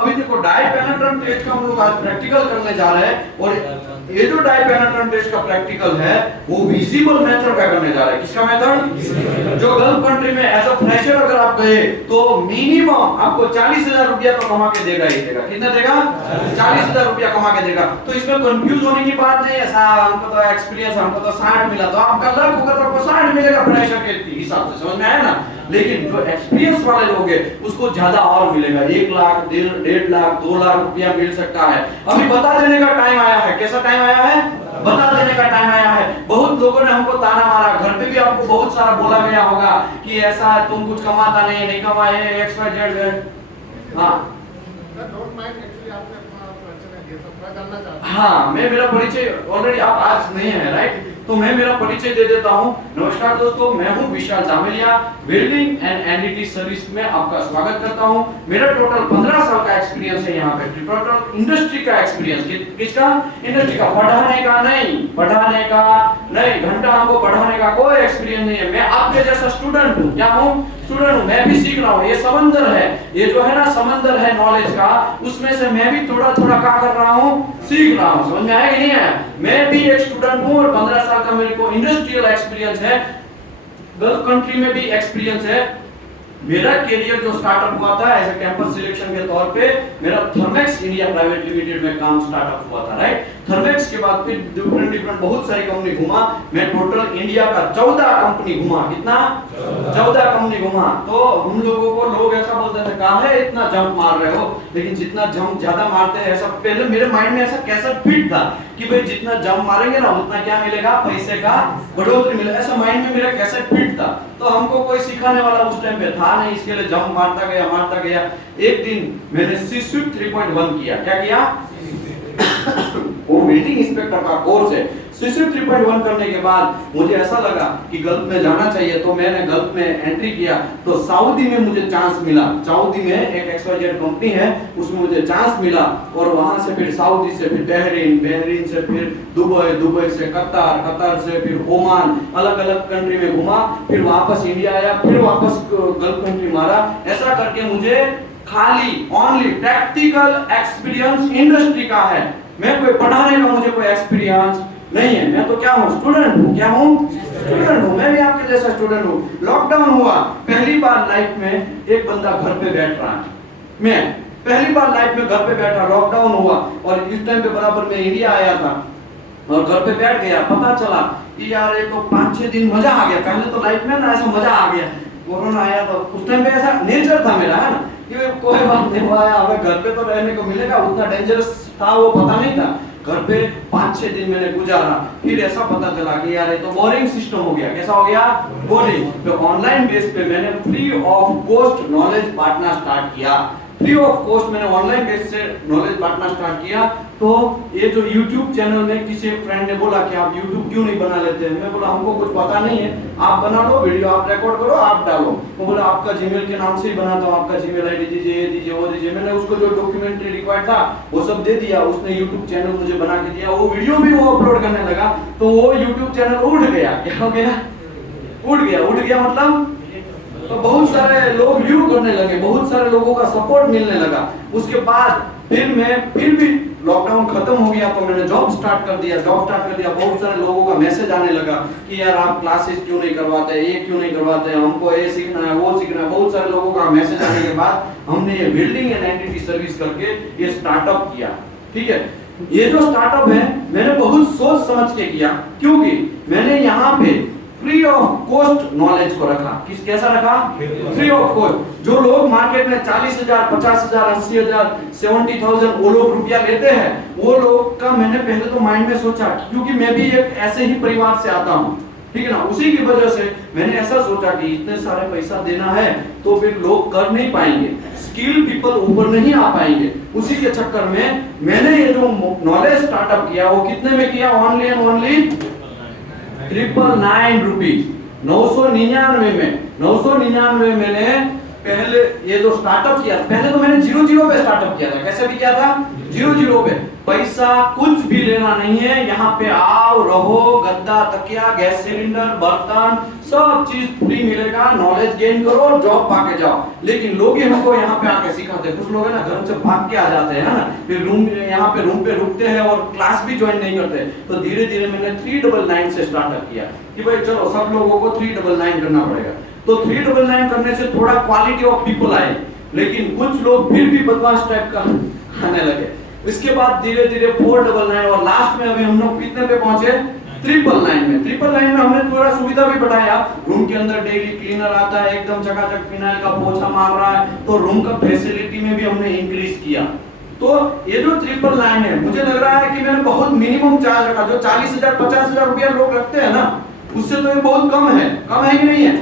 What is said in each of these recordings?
अभी देखो die पेनिट्रेंट test का हम लोग आज प्रैक्टिकल करने जा रहे हैं और ये जो डाई पेनिट्रेंट टेस्ट का प्रैक्टिकल है वो विजिबल मेथड का करने जा रहे हैं। किसका मेथड? जो गल्फ कंट्री में एज अ फ्रेशर अगर आप गए तो मिनिमम आपको 40,000 रुपया तो कमा के देगा ही देगा। कितना देगा? 40,000 रुपया कमा के देगा। तो इसमें कंफ्यूज होने की बात नहीं है। साहब हमको तो एक्सपीरियंस हमको तो 60 मिला, तो आपका लक होगा तो आपको 60 मिलेगा फ्रेशर के हिसाब से, समझ में आया ना? लेकिन जो एक्सपीरियंस वाले लोग हैं उसको ज्यादा और मिलेगा, 1 लाख 1.5 लाख 2 लाख रुपया मिल सकता है। अभी बता देने का टाइम आया है। कैसा टाइम आया है? बता देने का टाइम आया है। बहुत लोगों ने हमको ताना मारा, घर पे भी आपको बहुत सारा बोला गया होगा कि ऐसा तुम कुछ कमाता नहीं, नहीं कमाए XYZ। हाँ हाँ, मैं मेरा परिचय ऑलरेडी आप आज नहीं है, राइट? तो मैं मेरा परिचय दे देता हूं। नमस्कार दोस्तों, मैं हूं विशाल Dameliya. Welding and NDT service में आपका स्वागत करता हूं। मेरा टोटल 15 साल का एक्सपीरियंस है यहाँ पे। टोटल इंडस्ट्री का एक्सपीरियंस। किसका? इंडस्ट्री का। पढ़ाने का नहीं, घंटा हमको पढ़ाने का कोई एक्सपीरियंस नहीं है। मैं आपके जैसा स्टूडेंट हूँ। क्या हूँ? स्टूडेंट हूँ। मैं भी सीख रहा हूँ। ये समंदर है, ये जो है ना समंदर है नॉलेज का, उसमें से मैं भी थोड़ा थोड़ा क्या कर रहा हूँ? सीख रहा हूँ। समझ में आया कि नहीं आया? मैं भी एक स्टूडेंट हूँ और 15 साल का मेरे को इंडस्ट्रियल एक्सपीरियंस है। गल्फ कंट्री में भी एक्सपीरियंस है। मेरा करियर जो स्टार्टअप हुआ था एज ए कैंपस सिलेक्शन के तौर पे, मेरा थर्मेक्स इंडिया प्राइवेट लिमिटेड में काम स्टार्टअप हुआ था, राइट? थर्मेक्स के बाद फिर डिफरेंट बहुत सारी कंपनी घुमा। मैं टोटल इंडिया का 14 कंपनी घुमा। कितना? 14 कंपनी घुमा। तो हम लोगों को लोग ऐसा बोलते थे, कहा है इतना जंप मार रहे हो, लेकिन जितना जंप ज्यादा मारते हैं, ऐसा पहले मेरे माइंड में ऐसा कैसा फिट था कि भाई जितना जंप मारेंगे ना उतना क्या मिलेगा? पैसे का बढ़ोतरी मिलेगा। ऐसा माइंड में मेरा कैसे फिट था। तो हमको कोई सिखाने वाला उस टाइम पे था नहीं, इसके लिए जंप मारता गया। एक दिन मैंने CSWIP 3.1 किया। क्या किया? वो वेल्डिंग इंस्पेक्टर का कोर्स है। CSWIP 3.1 करने के बाद मुझे ऐसा लगा कि गल्फ में जाना चाहिए, तो मैंने गल्फ में एंट्री किया। तो सऊदी में मुझे चांस मिला। सऊदी में एक XYZ कंपनी है, उसमें मुझे चांस मिला और वहां से फिर सऊदी से फिर बहरीन से फिर दुबई से कतर से फिर ओमान, अलग अलग कंट्री में घुमा। फिर वापस इंडिया आया, फिर वापस गल्फ कंट्री मारा। ऐसा करके मुझे खाली ओनली प्रैक्टिकल एक्सपीरियंस इंडस्ट्री का है। मैं कोई पढ़ाने का मुझे कोई एक्सपीरियंस नहीं है। मैं तो क्या हूँ? स्टूडेंट हूँ। क्या हूँ? स्टूडेंट हूँ। मैं भी आपके जैसा स्टूडेंट हूँ। लॉकडाउन हुआ, पहली बार लाइफ में एक बंदा घर पे बैठ रहा है। मैं पहली बार लाइफ में घर पे बैठा, लॉकडाउन हुआ और इस टाइम पे बराबर मैं इंडिया आया था और घर पे बैठ गया। पता चला कि यार ये तो 5-6 दिन मजा आ गया। पहले तो लाइफ में ना ऐसा मजा आ गया। कोरोना आया तो उस टाइम पे ऐसा नेचर था मेरा, है ना, कि कोई बात नहीं हुआ, हमें घर पे तो रहने को मिलेगा। उतना डेंजरस था वो पता नहीं था। घर पे 5-6 दिन मैंने गुजारा। फिर ऐसा पता चला कि यार ये तो बोरिंग सिस्टम हो गया। कैसा हो गया? बोरिंग। तो ऑनलाइन बेस पे मैंने फ्री ऑफ कॉस्ट नॉलेज बांटना स्टार्ट किया। फ्री ऑफ कॉस्ट मैंने ऑनलाइन बेस से नॉलेज बांटना स्टार्ट किया। तो ये जो YouTube चैनल में किसी फ्रेंड ने बोला कि आप YouTube क्यों नहीं बना लेते हैं? मैं बोला हमको कुछ पता नहीं है, आप बना लो वीडियो, आप रिकॉर्ड करो, आप डालो। वो बोला आपका जीमेल के नाम से ही बनाता हूँ, आपका जीमेल आईडी दीजिए, ये दीजिए, वो दीजिए। मैंने उसको जो डॉक्यूमेंट्री रिक्वायर्ड था वो सब दे दिया। उसने YouTube चैनल मुझे बना के दिया। वो वीडियो भी वो अपलोड करने लगा तो वो YouTube चैनल उड़ गया। क्या हो गया? उड़ गया मतलब तो बहुत सारे लोग व्यू करने लगे, बहुत सारे लोगों का सपोर्ट मिलने लगा। उसके बाद फिर भी लॉकडाउन खत्म हो गया तो मैंने जॉब स्टार्ट कर दिया। बहुत सारे लोगों का मैसेज आने लगा कि यार आप क्लासेस क्यों नहीं करवाते, ये क्यों नहीं करवाते, हमको ये सीखना है, वो सीखना है। बहुत सारे लोगों का मैसेज आने के बाद हमने ये वेल्डिंग एंड एनडीटी सर्विस करके ये स्टार्टअप किया। ठीक है, ये जो स्टार्टअप है मैंने बहुत सोच समझ के किया, क्योंकि मैंने यहाँ पे फ्री ऑफ कॉस्ट नॉलेज को रखा। कैसा रखा? Free of cost. जो लोग मार्केट में 40,000, 50,000, 80,000, 70,000 वो लोग रुपया लेते हैं, वो लोग का मैंने पहले तो माइंड में सोचा, क्योंकि मैं भी एक ऐसे ही परिवार से आता हूँ, ठीक है ना। उसी की वजह से मैंने ऐसा सोचा कि इतने सारे पैसा देना है तो फिर लोग कर नहीं पाएंगे, स्किल पीपल ऊपर नहीं आ पाएंगे। उसी के चक्कर में मैंने ये जो नॉलेज स्टार्टअप किया वो कितने में किया? Only and only 999 rupees. 999 में मैंने पहले ये जो स्टार्टअप किया, पहले तो मैंने 0-0 पे स्टार्टअप किया था। कैसे भी किया था? 0-0 पे। पैसा कुछ भी लेना नहीं है, यहाँ पे आओ, रहो, गद्दा, तकिया, गैस सिलेंडर, बर्तन, सब चीज फ्री मिलेगा। नॉलेज गेन करो, जॉब पाके जाओ। लेकिन लोग ही हमको यहाँ पे आके सिखाते हैं। कुछ लोग है ना घर से भाग के आ जाते हैं ना, फिर रूम पे रुकते हैं और क्लास भी ज्वाइन नहीं करते। तो धीरे धीरे मैंने 399 से स्टार्टअप किया कि भाई चलो सब लोगों को 399 करना पड़ेगा। तो 399 करने से थोड़ा क्वालिटी ऑफ पीपल आए, लेकिन कुछ लोग फिर भी बदमाश टाइप का आने लगे। इसके बाद धीरे धीरे 499 और लास्ट में अभी हम लोग कितने पे पहुंचे? 999 में। 999 में हमने थोड़ा सुविधा भी बढ़ाया। रूम के अंदर डेली क्लीनर आता है, एकदम चकाचक फिनाइल का पोछा मार रहा है, तो रूम का फैसिलिटी में भी हमने इंक्रीज किया। तो ये जो 999 है, मुझे लग रहा है कि मैंने बहुत मिनिमम चार्ज रखा। जो 40,000 50,000 रुपया लोग रखते हैं ना, उससे तो ये बहुत कम है कि नहीं है?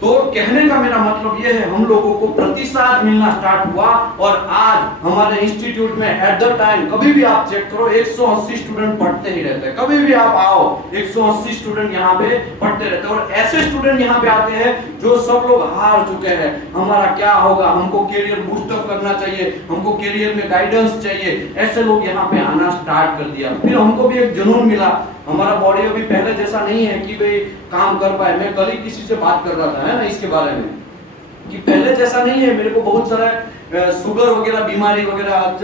तो कहने का मेरा मतलब ये है, हम लोगों को प्रतिसाद मिलना स्टार्ट हुआ और आज हमारे इंस्टीट्यूट में एट द टाइम कभी भी आप चेक करो 180 स्टूडेंट पढ़ते ही रहते हैं। कभी भी आप आओ 180 स्टूडेंट यहाँ पे पढ़ते रहते हैं। और ऐसे स्टूडेंट यहाँ पे आते हैं जो सब लोग हार चुके हैं, हमारा क्या होगा, हमको करियर बूस्टअप करना चाहिए, हमको करियर में गाइडेंस चाहिए। ऐसे लोग यहाँ पे आना स्टार्ट कर दिया। फिर हमको भी एक जुनून मिला। हमारा बॉडी अभी पहले जैसा नहीं है कि भाई काम कर पाए। मैं कल ही किसी से बात कर रहा था है ना इसके बारे में कि पहले जैसा नहीं है। मेरे को बहुत सारा शुगर वगैरह बीमारी वगैरह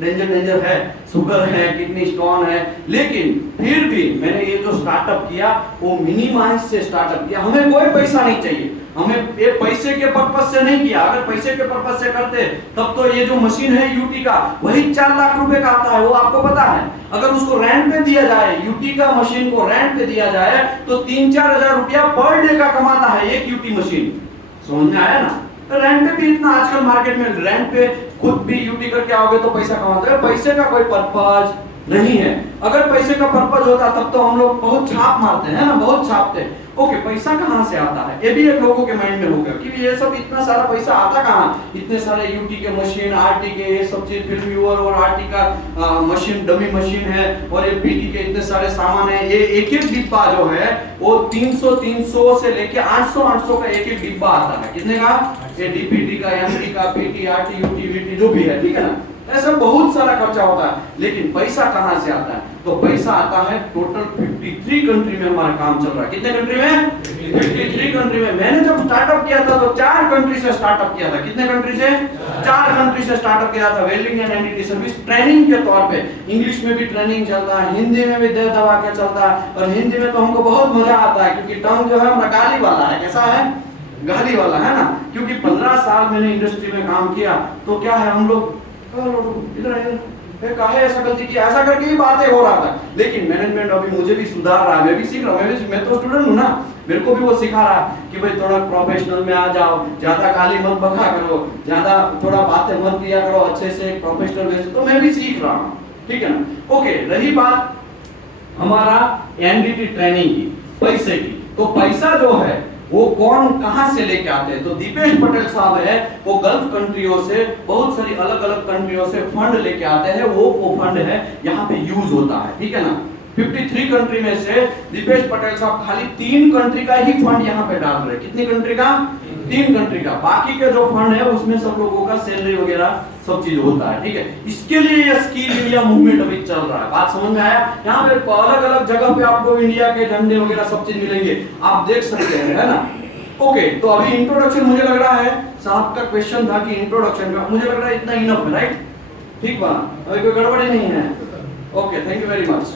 डेंजर है, शुगर है, किडनी स्टोन है, लेकिन फिर भी मैंने ये जो स्टार्टअप किया वो मिनिमाइज से स्टार्टअप किया। हमें कोई पैसा नहीं चाहिए, हमें ये पैसे के पर्पस से नहीं किया। अगर पैसे के पर्पस से करते तब तो ये जो मशीन है यूटी का वही 4 लाख रुपए का आता है, वो आपको पता है। अगर उसको रेंट पे दिया जाए, यूटी का मशीन को रेंट पे दिया जाए तो 3-4 हजार रुपया पर डे का कमाता है एक यूटी मशीन। समझ में आया ना? रेंट पे भी इतना आजकल मार्केट में, रेंट पे खुद भी यूटी करके आओगे तो पैसा कमाते हैं। पैसे का कोई पर्पज नहीं है। अगर पैसे का पर्पज होता तब तो हम लोग बहुत छाप मारते हैं ना, बहुत छापते। ओके, पैसा कहाँ से आता है? ये भी एक लोगों के माइंड में होगा कि ये सब इतना सारा पैसा आता कहाँ? इतने सारे यूटी के मशीन, आरटी के ये सब चीज, फिर व्यूअर और आरटी का मशीन, डमी मशीन है, और ये पीटी के इतने सारे सामान है। ये एक एक डिब्बा जो है वो 300 से लेके 800 का एक एक डिब्बा आता है। कितने का? ये डीपीटी का, एमटी का, पीटी, आरटी, यूटी, वीटी जो भी है, ठीक है ना? ऐसा बहुत सारा खर्चा होता है। लेकिन पैसा कहां से आता है? तो पैसा आता है टोटल 53 कंट्री में हमारा काम चल रहा है। कितने कंट्री में? 53 कंट्री में। मैंने जब स्टार्टअप किया था तो 4 कंट्री से स्टार्टअप किया था। कितने कंट्री से? 4 कंट्री से स्टार्टअप किया था। Welding and NDT service training के तौर पे। इंग्लिश में भी ट्रेनिंग चलता है, हिंदी में भी दे दबा के चलता है। और हिंदी में तो हमको बहुत मजा आता है क्योंकि टर्म जो है हमारा गाली वाला है। कैसा है? गाली वाला है ना? क्योंकि 15 साल मैंने इंडस्ट्री में काम किया तो क्या है, हम लोग इधर काहे ऐसा गलती किया, ऐसा करके ही बातें हो रहा था। लेकिन मैनेजमेंट अभी मुझे भी सुधार रहा है, मैं भी सीख रहा हूँ। मैं तो स्टूडेंट हूँ ना, मेरे को भी वो सिखा रहा है कि भाई थोड़ा प्रोफेशनल में आ जाओ, ज्यादा गाली मत बका करो, ज्यादा थोड़ा बातें मत किया करो, अच्छे से प्रोफेशनल वे से। तो मैं भी सीख रहा हूँ, ठीक है ना? ओके, रही बात हमारा एनडीटी ट्रेनिंग की, पैसे की। तो पैसा जो है वो कौन कहां से लेके आते हैं? तो दीपेश पटेल साहब है, वो गल्फ कंट्रियों से, बहुत सारी अलग अलग कंट्रियों से फंड लेके आते हैं। वो फंड है यहाँ पे यूज होता है, ठीक है ना? 53 कंट्री में से दीपेश पटेल साहब खाली 3 कंट्री का ही फंड यहाँ पे डाल रहे हैं। कितनी कंट्री का? 3 कंट्री का। बाकी के जो फंड है उसमें सब लोगों का सैलरी वगैरह सब चीज होता है, ठीक है? इसके लिए ये स्किल इंडिया मूवमेंट अभी चल रहा है। बात समझ में आया? यहाँ पे अलग अलग जगह पे आपको इंडिया के झंडे वगैरह सब चीज मिलेंगे, आप देख सकते हैं, है ना? ओके, तो अभी इंट्रोडक्शन मुझे लग रहा है, साहब का क्वेश्चन था कि इंट्रोडक्शन का, मुझे लग रहा है इतना इनफ है, राइट? ठीक बा, अभी कोई गड़बड़ी नहीं है। Okay, thank you very much.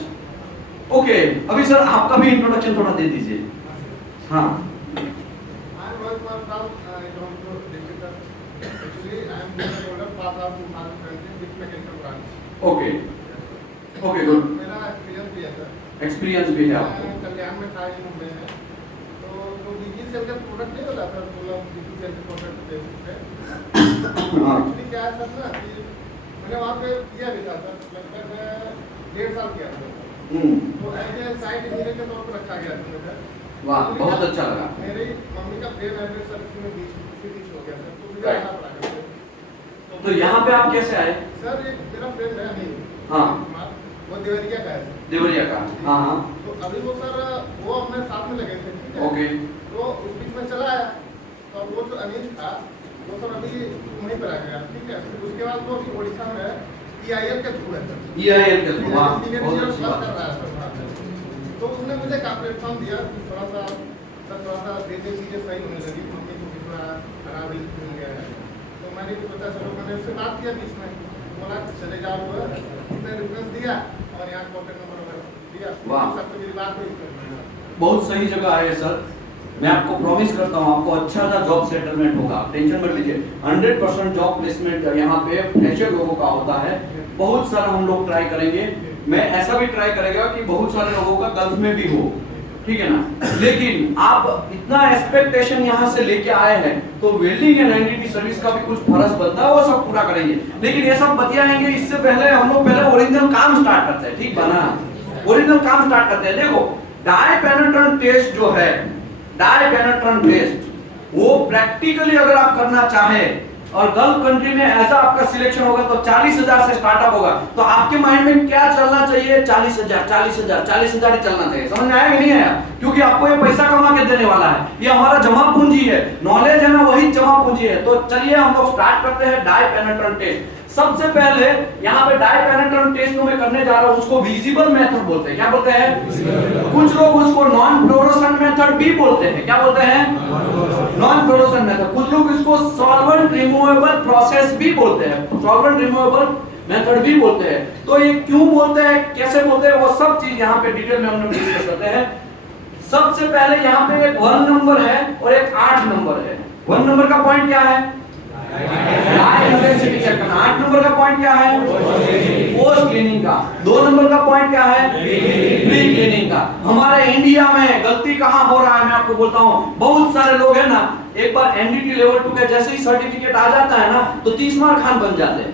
Okay, अभी सर आपका भी इंट्रोडक्शन थोड़ा दे दीजिए। हाँ, ओके ओके, गुड। मेरा एक्सपीरियंस भी है सर। एक्सपीरियंस भी है आपको? कल्याण में था, मुंबई में। तो जो बीजी सेल का प्रोडक्ट नहीं होता सर, मतलब बीजी सेल के प्रोडक्ट दे सकते हैं। एक्चुअली क्या है सर ना कि मैंने वहाँ पे किया भी था सर, लगभग 1.5 साल किया था। तो एज ए साइड इंजीनियर के तौर पर रखा गया था मुझे। वाह, बहुत अच्छा लगा। मेरी मम्मी का ब्रेन एवरेज सर इसमें 20 हो गया सर, तो मुझे अच्छा पड़ा करते। तो यहाँ पे आप कैसे आए? सर एक मेरा फ्रेंड है नहीं, हाँ, वो देवरिया का है। देवरिया का? हाँ हाँ। तो अभी वो सर वो अपने साथ में लगे थे, ठीक है? ओके। तो उस बीच में चला आया, तो और वो जो अनिल था वो सब अभी वहीं पर आ गया, ठीक है। फिर उसके बाद वो अभी ओडिशा में EIL के थ्रू है सर, EIL के थ्रू, वाह, सीनियर बहुत इंजीनियर अच्छी वर्क बात कर रहा है सर वहाँ पे। तो उसने मुझे का प्लेटफॉर्म दिया कि थोड़ा सा दे चीज़ें सही होने लगी, मम्मी को भी थोड़ा खराब मिल गया है। तो मैंने भी सोचा चलो, मैंने उससे बात किया बीच में, बोला चले जाओ, उसने रेफरेंस दिया और यहाँ कॉन्टैक्ट नंबर दिया, सबसे मेरी बात हुई। बहुत सही जगह है सर। मैं आपको प्रॉमिस करता हूँ आपको अच्छा सा जॉब सेटलमेंट होगा, टेंशन मत लीजिए। 100% जॉब प्लेसमेंट यहाँ पे फ्रेशर लोगों का होता है। बहुत सारा हम लोग ट्राई करेंगे, मैं ऐसा भी ट्राई करेगा कि बहुत सारे लोगों का गल्फ में भी हो, ठीक है ना। लेकिन आप इतना एक्सपेक्टेशन यहाँ से लेके आए हैं तो वेल्डिंग एंड एनडीटी सर्विस का भी कुछ फर्ज बनता है, वो सब पूरा करेंगे। लेकिन ये सब बतियाएंगे, इससे पहले हम लोग पहले ओरिजिनल काम स्टार्ट करते हैं, ठीक बना। ओरिजिनल काम स्टार्ट करते हैं। देखो डाई पेनिट्रेंट टेस्ट जो है, डाई पेनिट्रेंट टेस्ट वो प्रैक्टिकली अगर आप करना चाहे और गल्फ कंट्री में ऐसा आपका सिलेक्शन होगा तो 40,000 से स्टार्टअप होगा। तो आपके माइंड में क्या चलना चाहिए? 40,000 40,000 40,000 ही चलना चाहिए। समझ में आया कि नहीं आया? क्योंकि आपको ये पैसा कमा के देने वाला है, ये हमारा जमा पूंजी है, नॉलेज है ना, वही जमा पूंजी है। तो चलिए हम लोग स्टार्ट करते हैं डाई पेनिट्रेंट टेस्ट। सबसे पहले यहाँ पे डाई पेनिट्रेंट टेस्ट जो मैं करने जा रहा हूँ उसको विजिबल मेथड बोलते हैं। क्या बोलते हैं? कुछ लोग उसको नॉन फ्लोरोसेंट मेथड भी बोलते हैं। क्या बोलते हैं? Non fluorescent method. कुछ लोग इसको सॉल्वेंट रिमूवेबल प्रोसेस भी बोलते हैं, सॉल्वेंट रिमूवेबल मेथड भी बोलते हैं। तो ये क्यों बोलते हैं, कैसे बोलते हैं, वो सब चीज यहाँ पे डिटेल में हम लोग डिस्कस करते हैं। सबसे पहले यहाँ पे एक 1 नंबर है और एक 8 नंबर है। 1 नंबर का पॉइंट क्या है? लाइट इंटेंसिटी चेक करना। 8 नंबर का पॉइंट क्या है? पोस्ट क्लीनिंग का। 2 नंबर का पॉइंट क्या है? प्री क्लीनिंग का। हमारे इंडिया में गलती कहां हो रहा है मैं आपको बोलता हूं। बहुत सारे लोग हैं ना, एक बार एनडीटी लेवल 2 का जैसे ही सर्टिफिकेट आ जाता है ना तो 30 मार खान बन जाते हैं।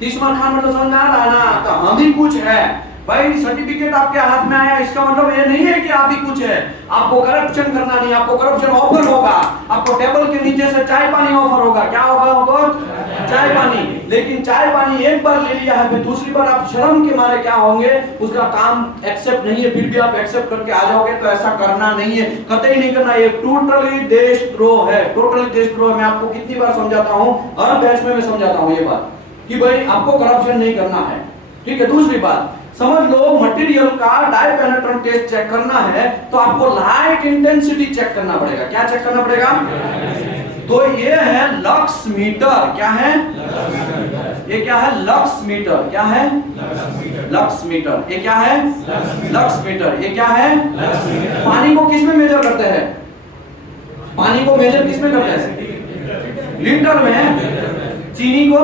30 मार खान मतलब समझ आ रहा है ना, तो हम ही कुछ है भाई। सर्टिफिकेट आपके हाथ में आया इसका मतलब ये नहीं है कि आप ही कुछ है। आपको करप्शन करना नहीं, आपको करप्शन ऑफर होगा, आपको टेबल के नीचे से चाय पानी ऑफर होगा। क्या होगा? होगा चाय पानी। लेकिन चाय पानी एक बार ले लिया है, फिर दूसरी बार आप शर्म के मारे क्या होंगे, उसका काम एक्सेप्ट नहीं है, फिर भी आप एक्सेप्ट करके आ जाओगे, तो ऐसा करना नहीं है, कतई नहीं करना। ये टोटली देशद्रोह है, टोटली देशद्रोह है। मैं आपको कितनी बार समझाता हूँ, हर बैच में मैं समझाता हूँ ये बात कि भाई आपको करप्शन नहीं करना है, ठीक है। दूसरी बात समझ लो, मटेरियल का डाई पेनिट्रेंट टेस्ट चेक करना है तो आपको लाइट इंटेंसिटी चेक करना पड़ेगा। क्या चेक करना पड़ेगा? तो ये है लक्स मीटर। क्या है? ये क्या है? Lux meter. क्या है? Lux meter. ये क्या है? Lux meter. ये क्या है? पानी को किस में मेजर करते हैं? पानी को मेजर किस में करते हैं? लीटर में। चीनी को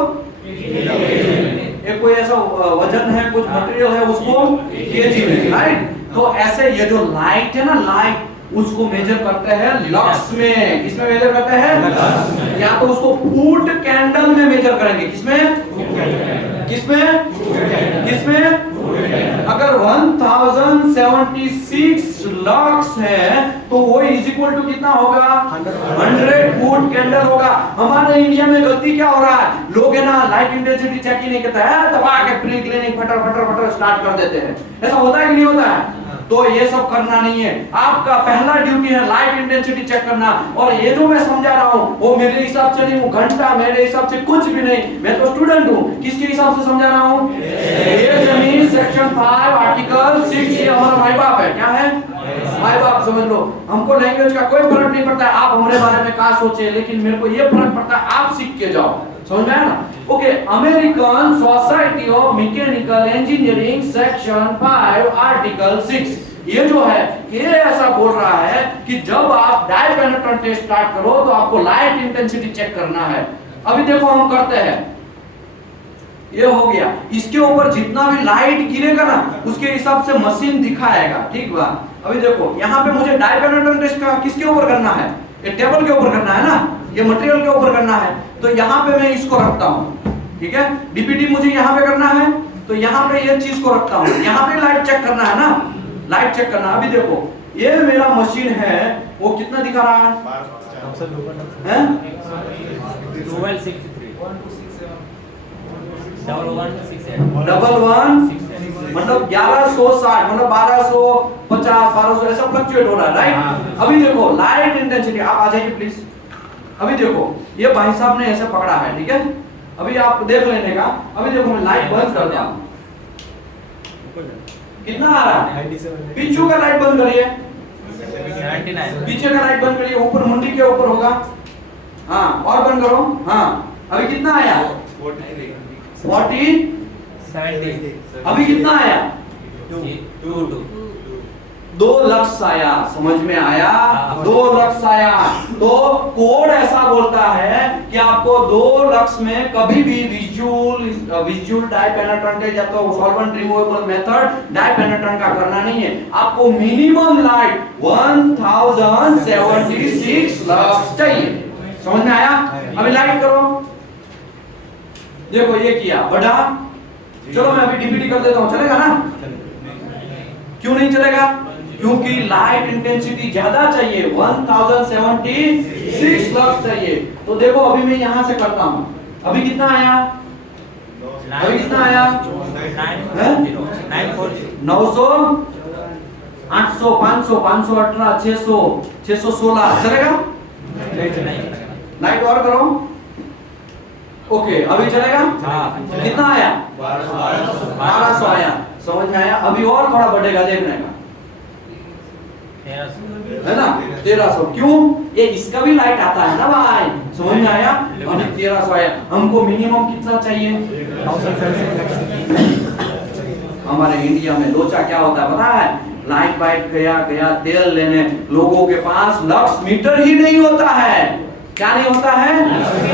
एक कोई ऐसा वजन है, कुछ मटेरियल है, उसको केजी में, राइट। तो ऐसे ये जो लाइट है ना, लाइट उसको मेजर करते हैं लक्स में। किसमें मेजर करते हैं? या तो उसको फुट कैंडल में मेजर करेंगे। किसमें? किसमें? किसमें? अगर 1076 लक्स है तो वो इज इक्वल टू कितना होगा? 100 फुट कैंडल होगा। हमारे इंडिया में गलती क्या हो रहा है, लोग है ना लाइट इंटेंसिटी चेक ही नहीं करते हैं, दबा के प्री क्लीनिंग फटर फटर फटर स्टार्ट कर देते हैं। ऐसा होता है कि नहीं होता है? तो ये सब करना नहीं है। आपका पहला ड्यूटी है लाइट इंटेंसिटी चेक करना। और ये जो मैं समझा रहा हूँ वो मेरे हिसाब से नहीं, वो घंटा मेरे हिसाब से कुछ भी नहीं। मैं तो स्टूडेंट हूँ, किसके हिसाब से समझा रहा हूँ? ये जमीन सेक्शन 5 आर्टिकल 6, ये हमारा माई बाप है। क्या है? माई बाप समझ लो। हमको लैंग्वेज का कोई फर्क नहीं पड़ता है आप हमारे बारे में क्या सोचे, लेकिन मेरे को ये फर्क पड़ता है आप सीख के जाओ। समझ में आया ना? Okay, American society of mechanical engineering section 5 article 6 ये जो है ये ऐसा बोल रहा है कि जब आप डाई पेनिट्रेंट टेस्ट स्टार्ट करो तो आपको लाइट इंटेंसिटी चेक करना है। अभी देखो हम करते हैं, ये हो गया। इसके ऊपर जितना भी लाइट गिरेगा ना उसके हिसाब से मशीन दिखाएगा, ठीक बा। अभी देखो यहाँ पे मुझे डाई पेनिट्रेंट टेस्ट का किसके ऊपर करना है? ये टेबल के ऊपर करना है ना, ये मटेरियल के ऊपर करना है। तो यहाँ पे मैं इसको रखता हूँ, ठीक है। डीपीटी मुझे यहाँ पे करना है तो यहाँ पे ये चीज को रखता हूँ। यहाँ पे लाइट चेक करना है ना, लाइट चेक करना। अभी देखो ये मेरा मशीन है, वो कितना दिखा रहा है? 1168 मतलब 1160 मतलब 1250 1200 ऐसा फ्लक्चुएट हो रहा है, राइट। अभी देखो लाइट इंटेंसिटी, आप आ जाइए प्लीज। अभी देखो ये भाई साहब ने ऐसे पकड़ा है, ठीक है, अभी आप देख लेने का। अभी देखो मैं लाइट बंद कर दिया, कितना आ रहा है? पीछू का लाइट बंद करिए, 79 पीछे का लाइट बंद करिए, ऊपर मुंडी के ऊपर होगा। हाँ और बंद करो। हाँ अभी कितना आया? 40। 70 अभी कितना आया? 2 2 लक्स आया। समझ में आया? हाँ। 2 लक्स आया। तो कोड ऐसा बोलता है कि आपको 2 लक्स में कभी भी विजुअल डाइपेनेट्रेंट या तो सॉल्वेंट रिमूवेबल मेथड डाइपेनेट्रेंट का करना नहीं है। आपको मिनिमम लाइट 1076 लक्स चाहिए। समझ में आया? अभी लाइट करो, देखो ये किया बढ़ा। चलो मैं अभी डीपीटी कर देता हूं, चलेगा ना? क्यों नहीं चलेगा? क्योंकि लाइट इंटेंसिटी ज्यादा चाहिए, 1076 लक्स चाहिए। तो देखो अभी मैं यहां से करता हूं, अभी कितना आया? अभी कितना आया? 900 800 500 518 600 616 चलेगा? लाइट और करो। ओके अभी चलेगा? कितना आया? 1200 आया। समझ में आया? अभी और थोड़ा बढ़ेगा, देखने का है ना? 1300। क्यों? ये इसका भी लाइट आता है ना भाई। समझ में आया? अभी 1300 आया। हमको मिनिमम कितना चाहिए? हमारे इंडिया में लोचा क्या होता है पता है? लाइट वाइट गया तेल लेने, लोगों के पास लक्स मीटर ही नहीं होता है। क्या नहीं होता है?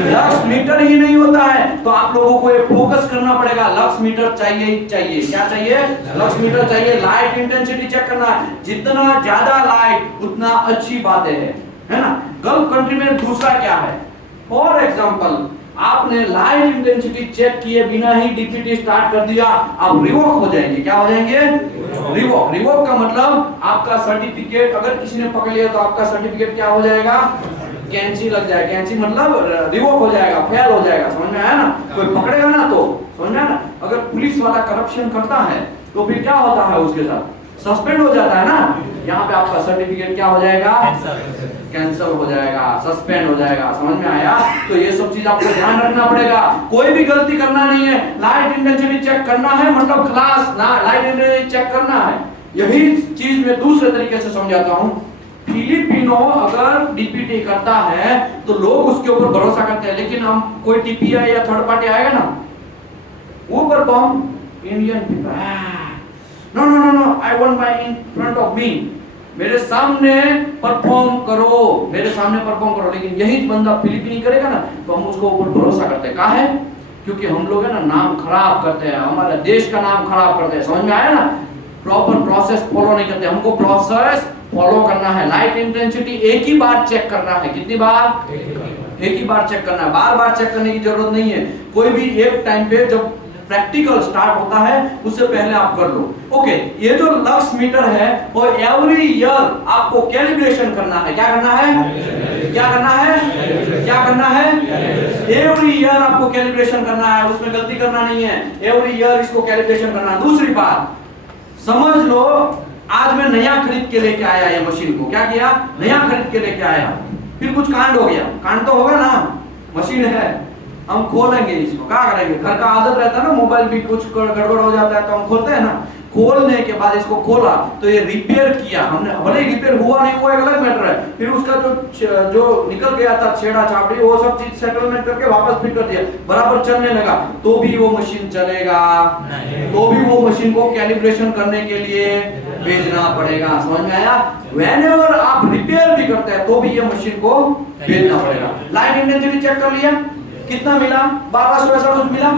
लक्स मीटर ही नहीं होता है। तो आप लोगों को ये फोकस करना पड़ेगा, लक्स मीटर चाहिए ही चाहिए। क्या चाहिए? लक्स मीटर चाहिए। लाइट इंटेंसिटी चेक करना है, जितना ज्यादा लाइट उतना अच्छी बात है ना? गल्फ कंट्री में दूसरा क्या है? फॉर एग्जांपल आपने लाइट इंटेंसिटी चेक किए बिना ही डीपीटी स्टार्ट कर दिया, आप रिवोक हो जाएंगे। क्या हो जाएंगे? रिवोक का मतलब आपका सर्टिफिकेट, अगर किसी ने पकड़ लिया तो आपका सर्टिफिकेट क्या हो जाएगा? कैंची लग जाएगा। कैंची मतलब रिवोक हो जाएगा, फेल हो जाएगा। समझ में आया ना? कोई पकड़ेगा ना तो समझ में आया ना? अगर पुलिस वाला करप्शन करता है तो फिर क्या होता है उसके साथ? सस्पेंड हो जाता है ना? यहाँ पे आपका सर्टिफिकेट क्या हो जाएगा? कैंसिल हो जाएगा, सस्पेंड हो जाएगा। समझ में आया? तो ये सब चीज आपको ध्यान रखना पड़ेगा। कोई भी गलती करना नहीं है। लाइट इंटेंसिटी चेक करना है मतलब क्लास ना, लाइट इंटेंसिटी चेक करना है। यही चीज मैं दूसरे तरीके से समझाता हूँ। फिलिपिनो अगर डीपीटी करता है तो लोग उसके ऊपर भरोसा करते हैं, लेकिन हम कोई टीपीआई या थर्ड पार्टी आएगा ना, वो perform Indian people, no no no no, I want my in front of me, मेरे सामने परफॉर्म करो, मेरे सामने परफॉर्म करो। लेकिन यही बंदा फिलिपिनी करेगा ना तो हम उसको ऊपर भरोसा करते हैं। काहे? क्योंकि हम लोग है ना नाम खराब करते हैं, हमारे देश का नाम खराब करते हैं। समझ में आया ना? प्रॉपर प्रोसेस फॉलो नहीं करते। हमको प्रोसेस फॉलो करना है। लाइट इंटेंसिटी एक ही बार चेक करना है। कितनी बार? एक ही बार चेक करना है। बार बार चेक करने की जरूरत नहीं है। कोई भी एक टाइम पे जब प्रैक्टिकल स्टार्ट होता है उससे पहले आप कर लो। ओके, ये जो लक्स मीटर है वो एवरी ईयर आपको कैलिब्रेशन करना है। क्या करना है? क्या करना है? क्या करना है? एवरी ईयर आपको कैलिब्रेशन करना है, उसमें गलती करना नहीं है। एवरी ईयर इसको कैलिब्रेशन करना है। दूसरी बात समझ लो, आज मैं नया खरीद के लेके आया ये मशीन को। क्या किया? नया खरीद के लेके आया, फिर कुछ कांड हो गया। कांड तो होगा ना, मशीन है, हम खोलेंगे इसको, क्या करेंगे? घर का आदत रहता है ना, मोबाइल भी कुछ गड़बड़ हो जाता है तो हम खोलते हैं ना। खोलने के बाद इसको खोला तो ये रिपेयर किया हमने, भले ही रिपेयर हुआ नहीं हुआ एक अलग मैटर है। फिर उसका जो निकल गया था छेड़ा छापड़ी, वो सब चीज सेटलमेंट करके वापस फिट कर दिया, बराबर चलने लगा। तो भी वो मशीन चलेगा? तो भी वो मशीन को कैलिब्रेशन करने के लिए भेजना पड़ेगा। समझ में आया? व्हेनेवर आप रिपेयर भी करते हैं तो भी ये मशीन को भेजना पड़ेगा। लाइट इंटेंसिटी चेक कर लिया, कितना मिला? 1200 ऐसा कुछ मिला।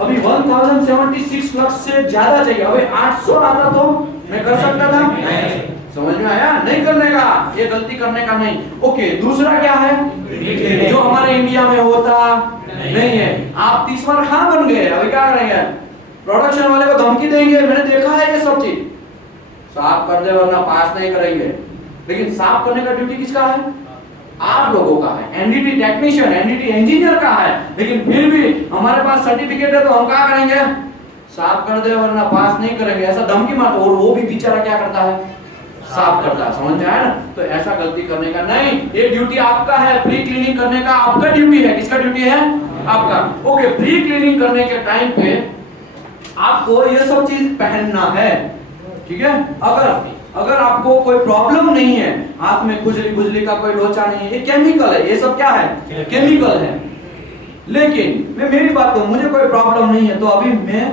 अभी 1076 लक्स से ज्यादा चाहिए। अभी 800 आता तो मैं कर सकता था? समझ में आया? नहीं करने का, ये गलती करने का नहीं। ओके, दूसरा क्या है जो हमारे इंडिया में होता नहीं है? आप 30 बार खां बन गए, अभी क्या करेंगे? प्रोडक्शन वाले को धमकी देंगे, मैंने देखा है ये सब चीज, साफ कर दे वरना पास नहीं करेंगे। लेकिन साफ करने का ड्यूटी किसका है? आप लोगों का है। एनडीटी टेक्नीशियन, एनडीटी इंजीनियर का है। लेकिन फिर भी हमारे पास सर्टिफिकेट है तो हम क्या करेंगे? साफ कर दे वरना पास नहीं करेंगे, ऐसा धमकी मारते। और वो भी बेचारा क्या करता है? साफ करता है। समझ में आया ना? तो ऐसा गलती करने का नहीं, ये ड्यूटी आपका है, प्री क्लीनिंग करने का आपका ड्यूटी है। किसका ड्यूटी है? आपका। ओके, प्री क्लीनिंग करने के टाइम पे आपको ये सब चीज पहनना है, ठीक है। अगर आपको कोई प्रॉब्लम नहीं है, हाथ में खुजली का कोई लोचा नहीं है, ये केमिकल है, ये सब क्या है? केमिकल है। लेकिन मैं मेरी बात करूं, मुझे कोई प्रॉब्लम नहीं है तो अभी मैं,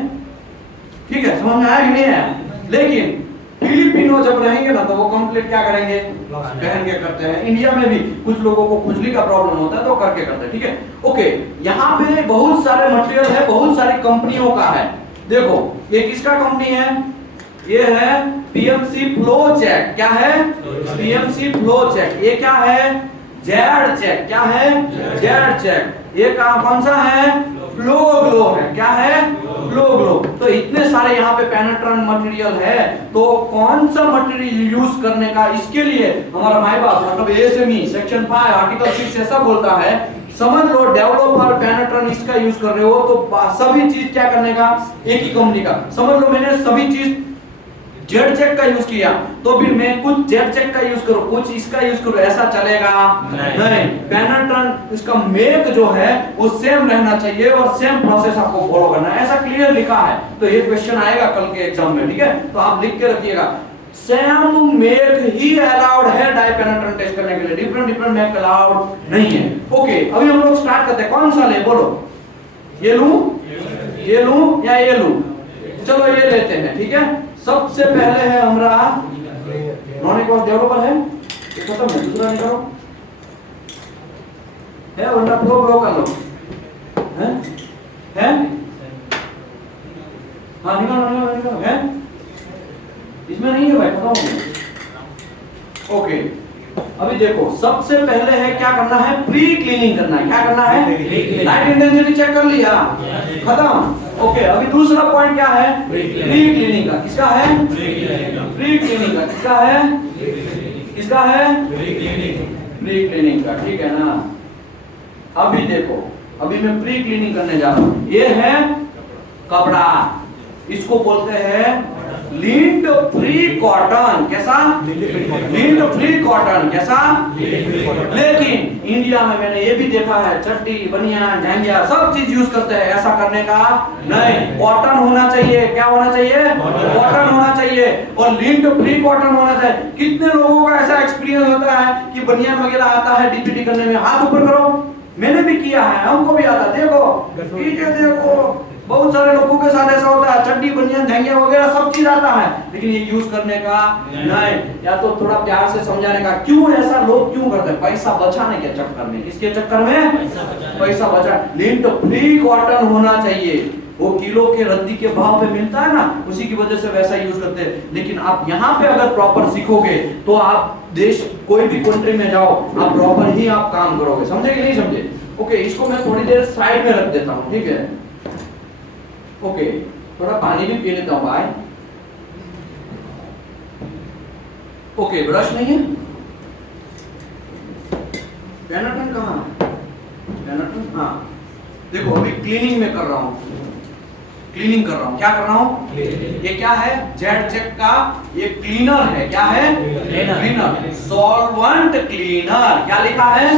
ठीक है, समझ में आया कि नहीं आया? लेकिन फिलिपिनो जब रहेंगे ना तो वो कंप्लीट क्या करेंगे? पहन के करते हैं। इंडिया में भी कुछ लोगों को खुजली का प्रॉब्लम होता है तो करके करते हैं, ठीक है। ओके, यहाँ पे बहुत सारे मटेरियल है, बहुत सारी कंपनियों का है। देखो ये किसका कंपनी है? ये है पीएमसी फ्लो चेक। क्या है? PMC flow check. ये क्या है? Z check. क्या है? Z check. ये कौन सा है? फ्लो ग्लो है। क्या है? Flow glow. तो इतने सारे यहाँ पे पेनेट्रेंट मटेरियल है, तो कौन सा मटेरियल यूज करने का? इसके लिए हमारा माय बाप मतलब एएसएमई सेक्शन 5 आर्टिकल 6 ऐसा बोलता है, समझ लो डेवलपर पेनेट्रेंट इसका यूज कर रहे हो तो सभी चीज क्या करने का? एक ही कंपनी का। समझ लो मैंने सभी चीज जेड चेक का यूज किया तो फिर मैं कुछ जेड चेक का यूज करूं, कुछ इसका यूज करूं, ऐसा चलेगा नहीं। पेनेट्रेंट इसका मेक जो है वो सेम रहना चाहिए और सेम प्रोसेस आपको फॉलो करना है, ऐसा क्लियर लिखा है। तो ये क्वेश्चन आएगा कल के एग्जाम में, ठीक है। तो आप लिख के रखिएगा, सेम मेक ही अलाउड है डाई पेनेट्रेंट टेस्ट करने के लिए, डिफरेंट मेक अलाउड नहीं है। ओके, अभी हम लोग स्टार्ट करते हैं। कौन सा ले बोलो? ये लूं या ये लूं? चलो ये लेते हैं, ठीक है। सबसे पहले है हमारा नॉन इक्वल डेवलपर है, ये खत्म है, दूसरा निकालो है, वरना फ्लो कर लो है हाँ निकालो है, इसमें नहीं है भाई, खत्म हो गया। ओके, अभी देखो सबसे पहले है क्या करना है? प्री क्लीनिंग करना है। क्या करना है? लाइट इंटेंसिटी चेक कर लिया, खत्म। ओके, अभी दूसरा पॉइंट क्या है? प्री क्लीनिंग का। किसका है? प्री क्लीनिंग का। किसका है? किसका है? प्री क्लीनिंग का, ठीक है ना। अभी देखो, अभी मैं प्री क्लीनिंग करने जा रहा हूं। ये है कपड़ा, इसको बोलते हैं लिंट फ्री कॉटन। कैसा? Lint free cotton. कैसा? लेकिन इंडिया में मैंने ये भी देखा है, चड्डी बनियान झंझिया सब चीज यूज करते हैं, ऐसा करने का नहीं। कॉटन होना चाहिए। क्या होना चाहिए? कॉटन होना चाहिए और लिंट फ्री कॉटन होना चाहिए। कितने लोगों का ऐसा एक्सपीरियंस होता है कि बनियान वगैरह आता है डीपीटी करने में? हाथ ऊपर करो। मैंने भी किया है, हमको भी आता। देखो बहुत सारे लोगों के साथ ऐसा होता है, चड्डी बनियान झंगिया वगैरह सब चीज आता है, लेकिन ये यूज करने का नहीं। या तो थोड़ा प्यार से समझाने का, क्यों ऐसा लोग क्यों करते हैं? पैसा बचाने के चक्कर में। किसके चक्कर में? पैसा बचा। लिंट फ्री कॉटन होना चाहिए। वो किलो के रद्दी के भाव पे मिलता है ना, उसी की वजह से वैसा यूज करते हैं। लेकिन आप यहाँ पे अगर प्रॉपर सीखोगे तो आप देश कोई भी कंट्री में जाओ, आप प्रॉपर ही आप काम करोगे। समझे कि नहीं समझे? ओके, इसको मैं थोड़ी देर साइड में रख देता हूँ, ठीक है। ओके, थोड़ा पानी भी पी लेता हूँ भाई। ओके, ब्रश नहीं है? पेनेट्रेंट कहाँ है? पेनेट्रेंट, हाँ। देखो अभी क्लीनिंग में कर रहा हूँ, क्लीनिंग कर रहा हूँ। क्या कर रहा हूँ? ये क्या है? जेड चेक का ये क्लीनर है। क्या है? Cleaner, solvent cleaner. क्या लिखा है?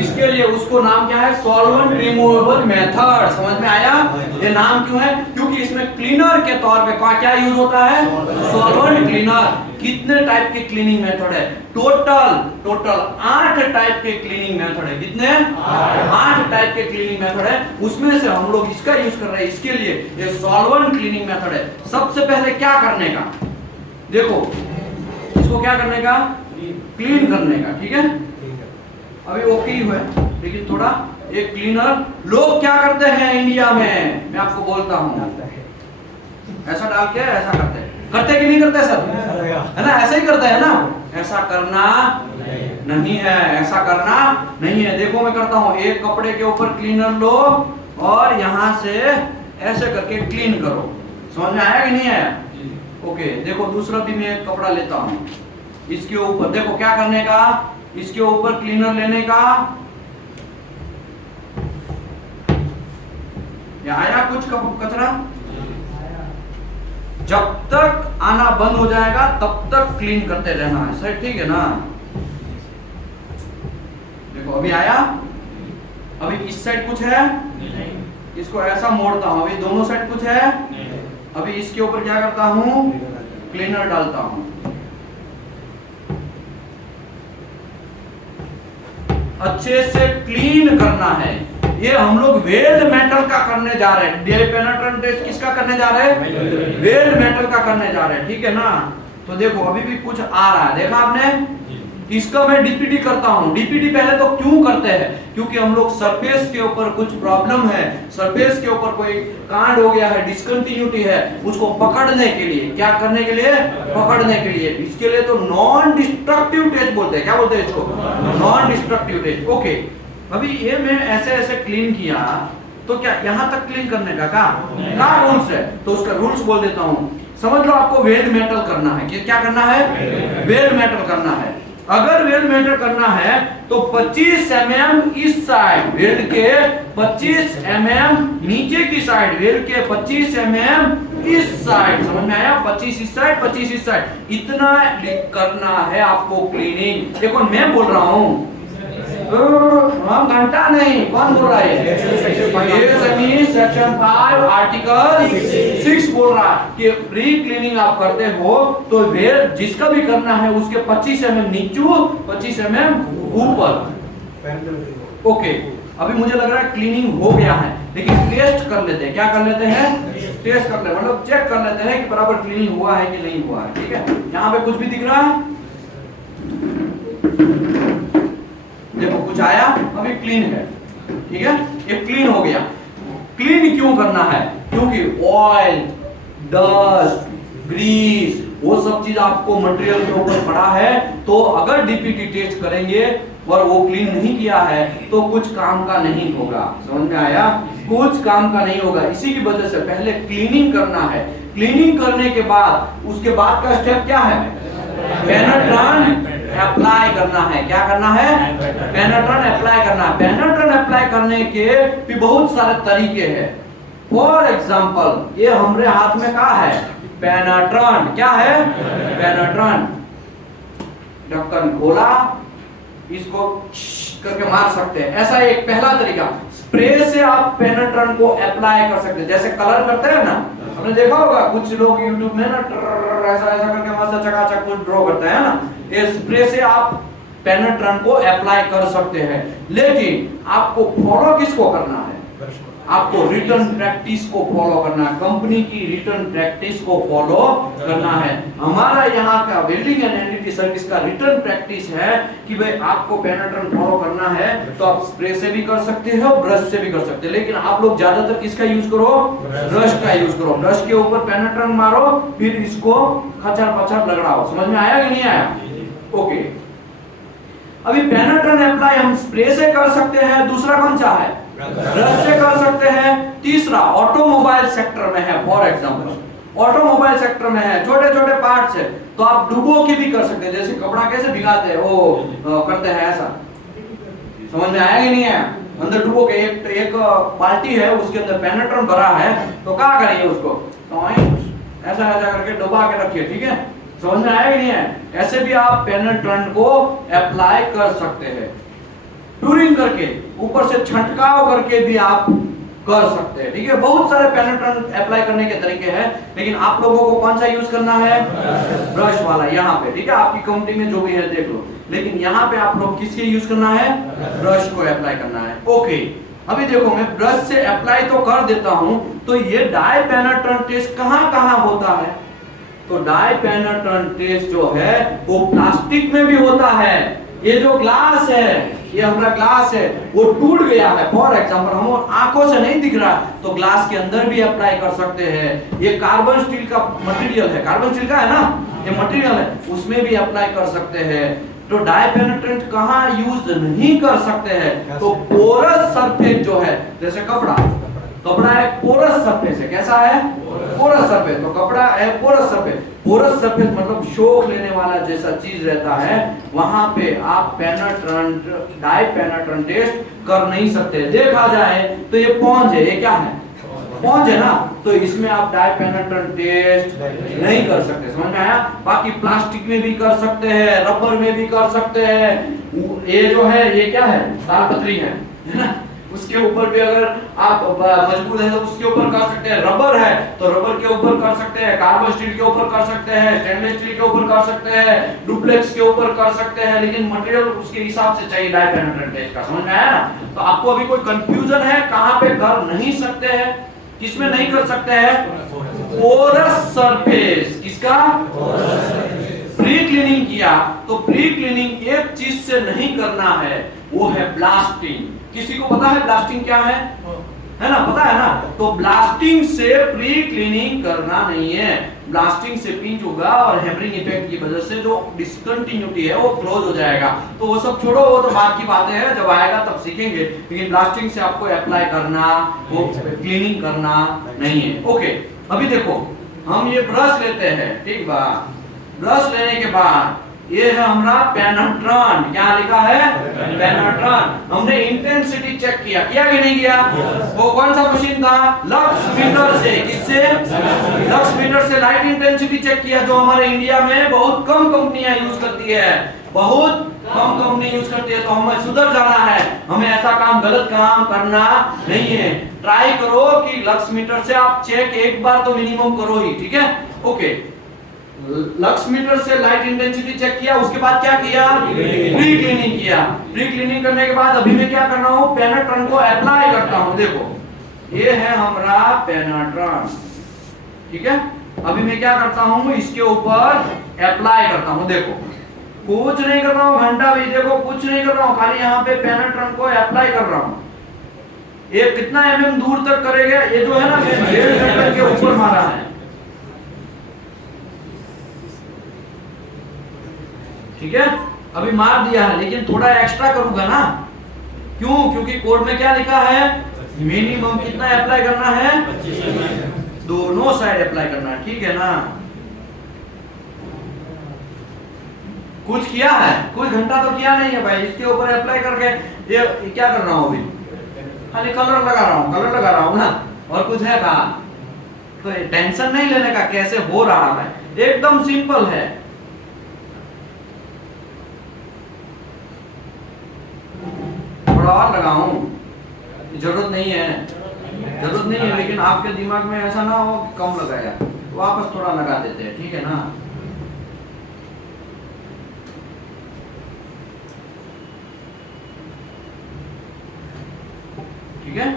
इसके लिए उसको नाम क्या है? Solvent removable method. समझ में आया? ये नाम क्यों है? क्योंकि इसमें क्लीनर के तौर पे क्या यूज होता है? Solvent cleaner. कितने टाइप के क्लीनिंग मेथड है? टोटल 8 टाइप के क्लीनिंग मेथड है। कितने? 8 टाइप के क्लीनिंग मेथड है। उसमें से हम लोग इसका यूज कर रहे हैं। इसके लिए ये सॉल्वेंट क्लीनिंग मेथड है। सबसे पहले क्या करने का? देखो इसको क्या करने का? क्लीन करने का, ठीक है। अभी ओके ही हुआ, लेकिन थोड़ा एक क्लीनर लोग क्या करते हैं इंडिया में, मैं आपको बोलता हूँ, ऐसा डाल के ऐसा करते हैं। करते कि नहीं करते सर? है ना, ऐसा ही करते हैं ना। ऐसा करना नहीं है, ऐसा करना नहीं है। देखो मैं करता हूँ, एक कपड़े के ऊपर क्लीनर लो और यहाँ से ऐसे करके क्लीन करो। समझ में आया कि नहीं आया? ओके, देखो दूसरा भी मैं एक कपड़ा लेता हूँ, इसके ऊपर देखो क्या करने का? इसके ऊपर क्लीनर लेने का। या आया कुछ कचरा? जब तक आना बंद हो जाएगा तब तक क्लीन करते रहना है, सही ठीक है ना। देखो अभी आया, अभी इस साइड कुछ है, इसको ऐसा मोड़ता हूं, अभी दोनों साइड कुछ है, अभी इसके ऊपर क्या करता हूं, क्लीनर डालता हूं। अच्छे से क्लीन करना है। ये हम लोग वेल्ड मेटल का करने जा रहे हैं। डीआई पेनिट्रेंट टेस्ट किसका करने जा रहे हैं, वेल्ड मेटल का करने जा रहे हैं, ठीक है ना। तो देखो अभी भी कुछ आ रहा है, देखा आपने, इसका मैं डीपीटी करता हूं। डीपीटी पहले तो क्यों करते हैं, क्योंकि हम लोग सरफेस के ऊपर कुछ प्रॉब्लम है, सरफेस के ऊपर कोई कांड हो गया है, डिसकंटिन्यूटी है, उसको पकड़ने के लिए, क्या करने के लिए, पकड़ने के लिए। इसके लिए तो नॉन डिस्ट्रक्टिव टेस्ट बोलते हैं, क्या बोलते हैं इसको, नॉन डिस्ट्रक्टिव टेस्ट। ओके, अभी ये मैं ऐसे ऐसे क्लीन किया, तो क्या यहां तक क्लीन करने का क्या रूल्स है, तो उसका रूल्स बोल देता हूं। समझ लो आपको वेल्ड मेटल करना है, क्या करना है, वेल्ड मेटल करना है। अगर वेल्ड मेटल करना है तो 25 mm इस साइड वेल्ड के, 25 mm नीचे की साइड वेल्ड के, 25 mm इस साइड, समझ में आया, 25 इस साइड 25 इस साइड, इतना करना है आपको क्लीनिंग। देखो मैं बोल रहा हूं, घंटा नहीं, कौन बोल रहा है, सेक्शन 5 आर्टिकल 6 बोल रहा है कि प्री क्लीनिंग आप करते हो तो वेल जिसका भी करना है उसके 25 mm नीचे 25 mm ऊपर। ओके, अभी मुझे लग रहा है क्लीनिंग हो गया है, लेकिन टेस्ट कर लेते हैं। क्या कर लेते हैं, टेस्ट कर लेते हैं, मतलब चेक कर लेते हैं कि बराबर क्लीनिंग हुआ है कि नहीं हुआ है, ठीक है। यहाँ पे कुछ भी दिख रहा है, देखो कुछ आया, अभी क्लीन है, ठीक है, ये क्लीन हो गया। क्लीन क्यों करना है, क्योंकि ऑयल, डस्ट, ग्रीस, वो सब चीज आपको मटेरियल के ऊपर पड़ा है, तो अगर डीपीटी टेस्ट करेंगे और वो क्लीन नहीं किया है तो कुछ काम का नहीं होगा, समझ में आया, कुछ काम का नहीं होगा। इसी की वजह से पहले क्लीनिंग करना है। क्लीनिंग करने के बाद उसके बाद का स्टेप क्या है, पेनिट्रेंट अप्लाई करना है। क्या करना है, पेनिट्रेंट अप्लाई करना है। पेनिट्रेंट अप्लाई करने के भी बहुत सारे तरीके हैं। फॉर एग्जांपल ये हमारे हाथ में क्या है, पेनिट्रेंट, क्या है, पेनिट्रेंट। ढक्कन खोला, इसको करके मार सकते हैं, ऐसा एक पहला तरीका। स्प्रे से आप पेनिट्रेंट को अप्लाई कर सकते हैं, जैसे कलर करते हैं ना, आपने देखा होगा कुछ लोग YouTube में ना ऐसा ऐसा करके मस्त चकाचक कुछ ड्रॉ करते हैं ना, ये स्प्रे से आप पेनिट्रेंट को अप्लाई कर सकते हैं। लेकिन आपको फॉलो किसको करना है, आपको रिटर्न प्रैक्टिस को फॉलो करना है, कंपनी की रिटर्न प्रैक्टिस को फॉलो करना है। हमारा यहाँ का वेल्डिंग एंड एनडीटी सर्विस का रिटर्न प्रैक्टिस है कि भाई आपको पेनिट्रेंट फॉलो करना है तो आप स्प्रे से भी कर सकते हो, ब्रश से भी कर सकते हैं, लेकिन आप लोग ज्यादातर किसका यूज करो, ब्रश का यूज करो। ब्रश के ऊपर पेनिट्रेंट मारो, फिर इसको खचर पचर लगड़ाओ। समझ में आया कि नहीं आया, ओके। अभी पेनिट्रेंट अप्लाई हम स्प्रे से कर सकते हैं, दूसरा कौन सा है, ब्रश से कर सकते हैं, तीसरा ऑटोमोबाइल सेक्टर में है। फॉर एग्जांपल ऑटोमोबाइल सेक्टर में है, छोटे छोटे पार्ट्स है, तो आप डुबो के भी कर सकते हैं, जैसे कपड़ा कैसे भिगाते हैं वो करते हैं ऐसा। समझ में आया कि नहीं है, अंदर डुबो के एक बाल्टी है, उसके अंदर पेनिट्रेंट भरा है, तो क्या करिए उसको तो ऐसा ऐसा करके डुबा के रखिए, ठीक है। समझ में आया कि नहीं है, ऐसे भी आप पेनिट्रेंट को अप्लाई कर सकते हैं। टूरिंग करके, ऊपर से छंटकाव करके भी आप कर सकते हैं, ठीक है। बहुत सारे पेनिट्रेंट अप्लाई करने के तरीके हैं, लेकिन आप लोगों को कौन सा यूज करना है, ब्रश वाला, यहाँ पे, ठीक है। आपकी कंपनी में जो भी है देख लो, लेकिन यहाँ पे आप लोग किसके यूज करना है, ब्रश को अप्लाई करना है, ओके। अभी देखो मैं ब्रश से अप्लाई तो कर देता हूं, तो ये डाई पेनिट्रेंट टेस्ट कहाँ कहाँ होता है, तो डाई पेनिट्रेंट टेस्ट जो है वो प्लास्टिक में भी होता है। ये जो ग्लास है, ये हमारा ग्लास है, वो टूट गया है, फॉर एग्जांपल हम आंखों से नहीं दिख रहा, तो ग्लास के अंदर भी अप्लाई कर सकते हैं। ये कार्बन स्टील का मटेरियल है, कार्बन स्टील का है ना, ये मटेरियल है, उसमें भी अप्लाई कर सकते हैं। तो डाई पेनिट्रेंट कहाँ यूज नहीं कर सकते हैं, तो पोरस सरफेस जो है, जैसे कपड़ा एक पोरस सरफेस है, कैसा है, पोरस सरफेस, तो कपड़ा है पोरस सरफेस। पोरस सरफेस मतलब शोक लेने वाला जैसा चीज रहता है, वहां पे आप पेनिट्रेंट, डाई पेनिट्रेंट टेस्ट कर नहीं सकते। देखा जाए तो ये स्पॉन्ज है, ये क्या है, स्पॉन्ज है ना, तो इसमें आप डाई पेनिट्रेंट टेस्ट नहीं कर सकते, समझ में आया? बाकी प्लास्टिक में भी कर सकते हैं, रबर में भी कर सकते हैं। ये जो है ये क्या है, तालपत्री है ना, उसके ऊपर भी अगर आप मजबूत है तो उसके ऊपर कर सकते हैं। रबर है तो रबर के ऊपर कर सकते हैं, कार्बन स्टील के ऊपर कर सकते हैं, स्टेनलेस स्टील के ऊपर कर सकते हैं, डुप्लेक्स के ऊपर कर सकते हैं, लेकिन मटेरियल उसके हिसाब से चाहिए डाई पेनिट्रेंट टेस्ट का, समझ में आया ना? तो आपको अभी कोई कंफ्यूजन है कहां पे कर नहीं सकते हैं, किसमें नहीं कर सकते हैं? Porous surface. किसका? प्री क्लीनिंग किया तो प्री क्लीनिंग एक चीज से नहीं करना है, वो है ब्लास्टिंग। किसी को पता है ब्लास्टिंग क्या है ना? पता है ना? तो ब्लास्टिंग से प्री क्लीनिंग करना नहीं है। ब्लास्टिंग से पिंच होगा और हैमरिंग इफेक्ट की वजह से जो डिसकंटिन्यूटी है वो क्लोज हो जाएगा। तो वो सब छोड़ो, वो तो बात की बातें हैं, जब आएगा तब सीखेंगे। लेकिन ब्लास्टिंग से आपको अप्लाई करना, वो क्लीनिंग करना नहीं है। ओके, अभी देखो हम ये ब्रश लेते हैं, ठीक बा? ब्रश लेने के बाद ये है हमारा पेनिट्रेंट। क्या लिखा है? पेनिट्रेंट। हमने इंटेंसिटी चेक किया कि नहीं किया? वो कौन सा मशीन था? लक्स मीटर से। किससे? लक्स मीटर से लाइट इंटेंसिटी चेक किया, जो हमारे इंडिया में बहुत कम कंपनियां यूज करती है, बहुत कम कंपनी यूज करती है। तो हमें सुधर जाना है, हमें ऐसा काम, गलत काम करना नहीं है। ट्राई करो कि लक्स मीटर से आप चेक एक बार तो मिनिमम करो ही, ठीक है? ओके, लक्स मीटर से लाइट इंटेंसिटी चेक किया, उसके बाद क्या किया? प्री क्लीनिंग किया। प्री क्लीनिंग करने के बाद अभी मैं क्या कर रहा हूँ? पेनिट्रेंट को अप्लाई करता हूँ। देखो ये है हमारा पेनिट्रेंट, ठीक है? अभी मैं क्या करता हूँ? इसके ऊपर अप्लाई करता हूँ। देखो कुछ नहीं कर रहा हूँ, घंटा भी देखो कुछ नहीं कर रहा हूँ, खाली यहाँ पे पेनिट्रेंट को अप्लाई कर रहा हूँ। ये कितना mm दूर तक करेगा? ये जो है ना, 1.5 मीटर के ऊपर मारा है, ठीक है? अभी मार दिया है, लेकिन थोड़ा एक्स्ट्रा करूंगा ना। क्यों? क्योंकि कोड में क्या लिखा है? मिनिमम कितना अप्लाई करना है? 25। दोनों साइड अप्लाई करना है, ठीक है ना? कुछ किया है? कुछ घंटा तो किया नहीं है भाई। इसके ऊपर अप्लाई करके ये क्या कर रहा हूं? अभी खाली कलर लगा रहा हूं ना, और कुछ है कहा? तो टेंशन नहीं लेने का कैसे हो रहा है, एकदम सिंपल है। और लगाऊं, जरूरत नहीं है, लेकिन आपके दिमाग में ऐसा ना हो कि कम लगाया, तो वापस थोड़ा लगा देते हैं, ठीक है ना? ठीक है?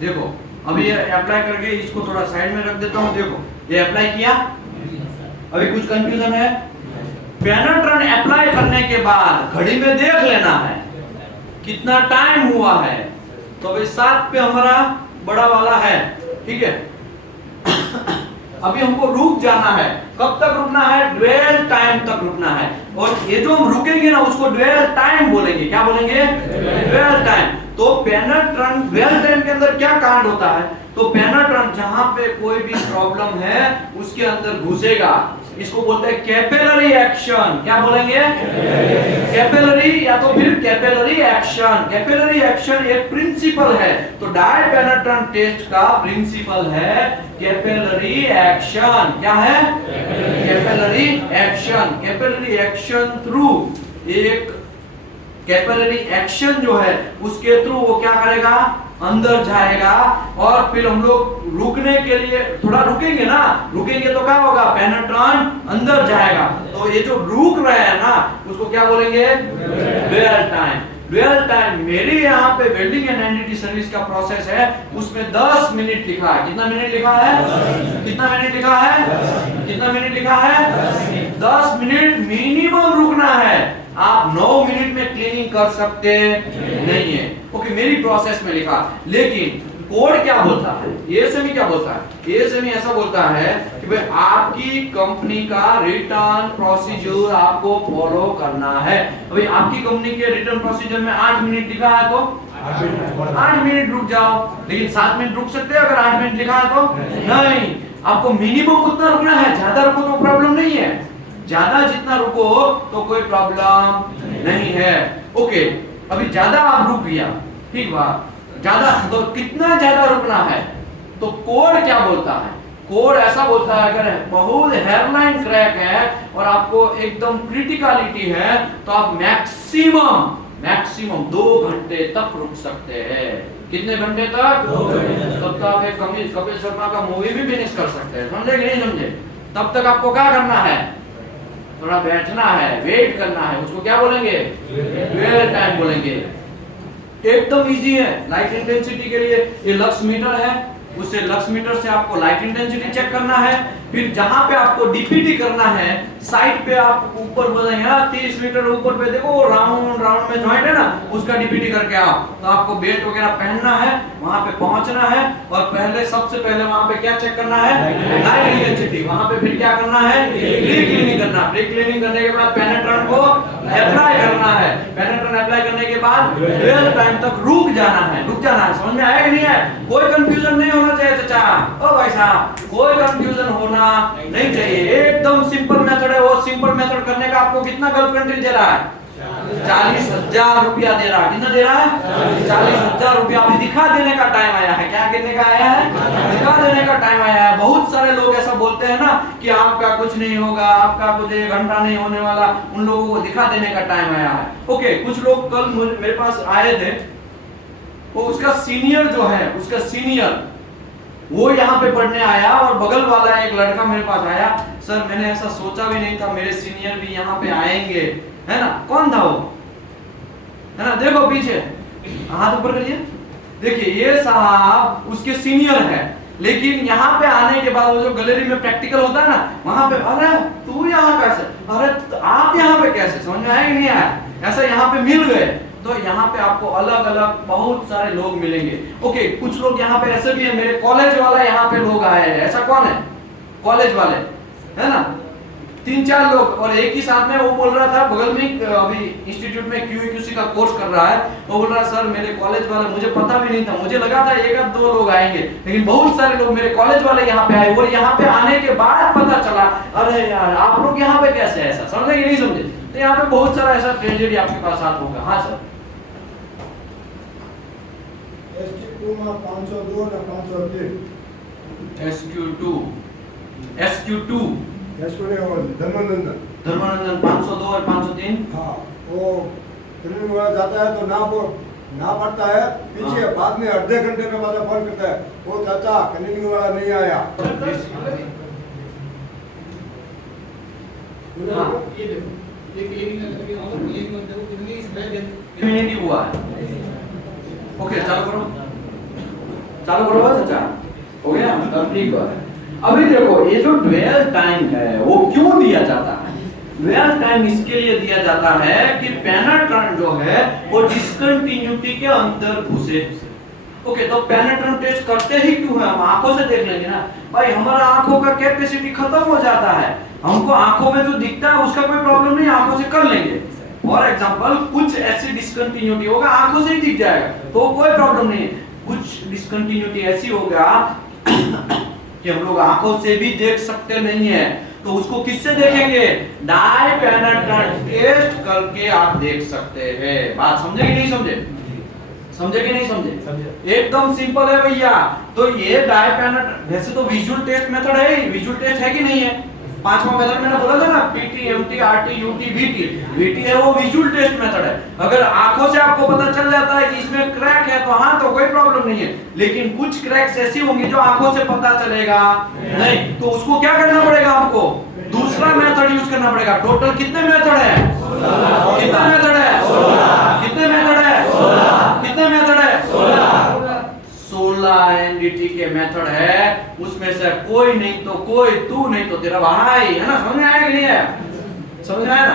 देखो अभी ये अप्लाई करके इसको थोड़ा साइड में रख देता हूं। देखो ये अप्लाई किया, अभी कुछ कंफ्यूजन है? पेनिट्रेंट अप्लाई करने के बाद घड़ी में देख लेना है कितना टाइम हुआ है। तो अभी 7 पे हमारा बड़ा वाला है, ठीक है? अभी हमको रुक जाना है। कब तक रुकना है? ड्वेल टाइम तक रुकना है। और ये जो हम रुकेंगे ना, उसको ड्वेल टाइम बोलेंगे। क्या बोलेंगे? Dwell time. तो पेनिट्रेंट ड्वेल टाइम के अंदर क्या कांड होता है? तो पेनिट्रेंट जहां पे कोई भी प्रॉब्लम है उसके अंदर घुसेगा, इसको बोलते हैं कैपिलरी एक्शन। क्या बोलेंगे? कैपिलरी या तो फिर कैपिलरी एक्शन। कैपिलरी एक्शन एक प्रिंसिपल है। तो डाई पेनिट्रेंट टेस्ट का प्रिंसिपल है कैपिलरी एक्शन। क्या है? Capillary action. Capillary action through, एक कैपिलरी एक्शन जो है उसके थ्रू वो क्या करेगा? अंदर जाएगा। और फिर हम लोग रुकने के लिए थोड़ा रुकेंगे ना, रुकेंगे तो क्या होगा? पेनिट्रेंट अंदर जाएगा। तो ये जो रुक रहा है ना, उसको क्या बोलेंगे? Dwell time. ड्वेल टाइम मेरी यहाँ पे वेल्डिंग एंड एनडीटी सर्विस का प्रोसेस है, उसमें 10 मिनट लिखा है। कितना मिनट लिखा है? कितना मिनट लिखा है? कितना मिनट लिखा है? 10 मिनट मिनिमम रुकना है। आप 9 मिनट में क्लीनिंग कर सकते नहीं है। ओके, मेरी प्रोसेस में लिखा। लेकिन कोड क्या बोलता है? एएसएमई क्या बोलता है? एएसएमई ऐसा बोलता है कि भाई आपकी कंपनी का रिटर्न प्रोसीजर आपको फॉलो करना है। अभी आपकी कंपनी के रिटर्न प्रोसीजर में 8 मिनट लिखा है तो 8 मिनट रुक जाओ। लेकिन 7 मिनट रुक सकते हैं अगर 8 मिनट लिखा है तो? नहीं, आपको मिनिमम उतना रुकना है, ज्यादा रुको तो प्रॉब्लम नहीं है, ज्यादा जितना रुको तो कोई प्रॉब्लम नहीं है। ओके, अभी ज्यादा आप रुक गया, ठीक बात, ज्यादा तो कितना ज्यादा रुकना है, तो कोड क्या बोलता है? कोड ऐसा बोलता है अगर बहुत हेयरलाइन क्रैक है और आपको एकदम क्रिटिकलिटी है तो आप मैक्सिमम 2 घंटे तक रुक सकते हैं। कितने घंटे तक? 2 घंटे। तब तक आप एक कपिल शर्मा का मूवी भी फिनिश कर सकते हैं, समझे कि नहीं समझे? तब तक आपको क्या करना है? थोड़ा बैठना है, वेट करना है, उसको क्या बोलेंगे? ड्वेल टाइम बोलेंगे। एकदम इजी है। लाइट इंटेंसिटी के लिए ये लक्स मीटर है, उससे लक्स मीटर से आपको लाइट इंटेंसिटी चेक करना है। फिर जहां पे आपको डीपीटी करना है, साइड पे आप ऊपर बोलेंगे 30 मीटर ऊपर पे देखो राउंड में जॉइंट है ना, उसका डीपीटी करके आओ। तो आपको बेल्ट वगैरह पहनना है, वहां पे पहुंचना है और सबसे पहले वहां पे क्या चेक करना है? Light intensity. वहां पे फिर क्या करना है? प्री क्लीनिंग करना। प्री क्लीनिंग करने के बाद पेनेट्रेंट को अप्लाई करना है। पेनेट्रेंट अप्लाई करने के बाद ड्वेल टाइम तक रुक जाना है। समझ में आया कि नहीं है? कोई कंफ्यूजन नहीं होना चाहिए चाचा, ओ भाई साहब, कोई कंफ्यूजन होना नहीं चाहिए। एकदम सिंपल मेथड है। वो सिंपल मेथड करने का आपको कितना गल्फ कंट्री दे रहा है? 40,000 रुपया दे रहा है। कितना दे रहा है? 40,000 रुपया। अभी दिखा देने का टाइम आया है। क्या करने का आया है? दिखा देने का टाइम आया है। बहुत सारे लोग ऐसा बोलते हैं ना कि आपका कुछ नहीं होगा, आपका कुछ 1 घंटा नहीं होने वाला। उन लोगों को दिखा देने का टाइम आया है। ओके, कुछ लोग कल मेरे पास आए थे, वो उसका सीनियर जो है, उसका सीनियर वो यहाँ पे पढ़ने आया और बगल वाला एक लड़का मेरे पास आया, सर मैंने ऐसा सोचा भी नहीं था मेरे सीनियर भी यहाँ पे आएंगे, है ना। कौन था वो? है ना, देखो पीछे, हाथ ऊपर करिए। देखिए ये साहब उसके सीनियर है, लेकिन यहाँ पे आने के बाद वो जो गैलरी में प्रैक्टिकल होता है ना, वहां पे अरे तू यहाँ कैसे, अरे आप यहाँ पे कैसे, समझ में आया कि नहीं आया? ऐसा यहाँ पे मिल गए। तो यहाँ पे आपको अलग अलग बहुत सारे लोग मिलेंगे। ओके, कुछ लोग यहाँ पे ऐसे भी है, मेरे कॉलेज वाला यहाँ पे लोग आए हैं। ऐसा कौन है? कॉलेज वाले, है ना, 3-4 लोग। और एक ही साथ में वो बोल रहा था, बगल में अभी इंस्टीट्यूट में QAQC का कोर्स कर रहा है, वो बोल रहा है सर मेरे कॉलेज वाले, मुझे पता भी नहीं था, मुझे लगा था 1-2 लोग आएंगे, लेकिन बहुत सारे लोग मेरे कॉलेज वाले यहाँ पे आए। और यहाँ पे आने के बाद पता चला अरे यार आप लोग यहाँ पे कैसे, ऐसा समझे कि नहीं समझे? तो यहाँ पे बहुत सारा ऐसा ट्रेजेडी आपके पास साथ होगा। हाँ सर। SQ2 में 502 और 503 SQ2 धर्मानंदन 502 और 503। हाँ, वो ट्रेनिंग वाला जाता है तो ना पड़ता है पीछे, हाँ। बाद में आधे घंटे में बाद फोन करता है, वो चाचा ट्रेनिंग वाला नहीं आया। हाँ। ये देखो, ये मिनट ही हुआ है। ओके, चालू करो चाचा, हो गया, तब ठीक है। अभी देखो ये जो ड्वेल टाइम है वो क्यों दिया जाता है? ड्वेल टाइम इसके लिए दिया जाता है कि पेनेट्रेंट जो है वो डिस्कंटिन्यूटी के अंदर घुसे। ओके, तो पेनेट्रेंट टेस्ट करते ही क्यों है? हम आंखों से देख लेंगे ना भाई, हमारा आंखों का कैपेसिटी खत्म हो जाता है, हमको आंखों में जो दिखता है उसका कोई प्रॉब्लम नहीं, आंखों से कर लेंगे। फॉर एग्जांपल कुछ ऐसी डिस्कंटिन्यूटी होगा आंखों से ही दिख जाएगा, तो कोई प्रॉब्लम नहीं है। कुछ डिस्कंटिन्यूटी ऐसी होगा कि हम लोग आंखों से भी देख सकते नहीं है, तो उसको किससे देखेंगे? डाई पेनेट्रेंट टेस्ट करके आप देख सकते हैं। बात समझे कि नहीं समझे? समझे कि नहीं समझे? एकदम सिंपल है भैया। तो ये डाई पेनेट्रेंट, वैसे तो विजुअल टेस्ट मेथड है, विजुअल टेस्ट है कि नहीं है? 5वां मेथड मैंने बोला था ना, PT, MT, RT, UT, VT। VT है वो विजुअल टेस्ट मेथड है। अगर आंखों से आपको पता चल जाता है कि इसमें क्रैक है तो हाँ, तो कोई प्रॉब्लम नहीं है। लेकिन कुछ क्रैक्स ऐसी होंगी जो आंखों से पता चलेगा नहीं, तो उसको क्या करना पड़ेगा? आपको दूसरा मेथड यूज करना पड़ेगा। टोटल कितने मेथड है? कितने मेथड है? कितने मेथड है? कितने मेथड है? 16 NDT के मेथड है। उसमें से कोई नहीं तो कोई, तू नहीं तो तेरा भाई, है ना। समझ में आया कि नहीं है? समझ में आया ना?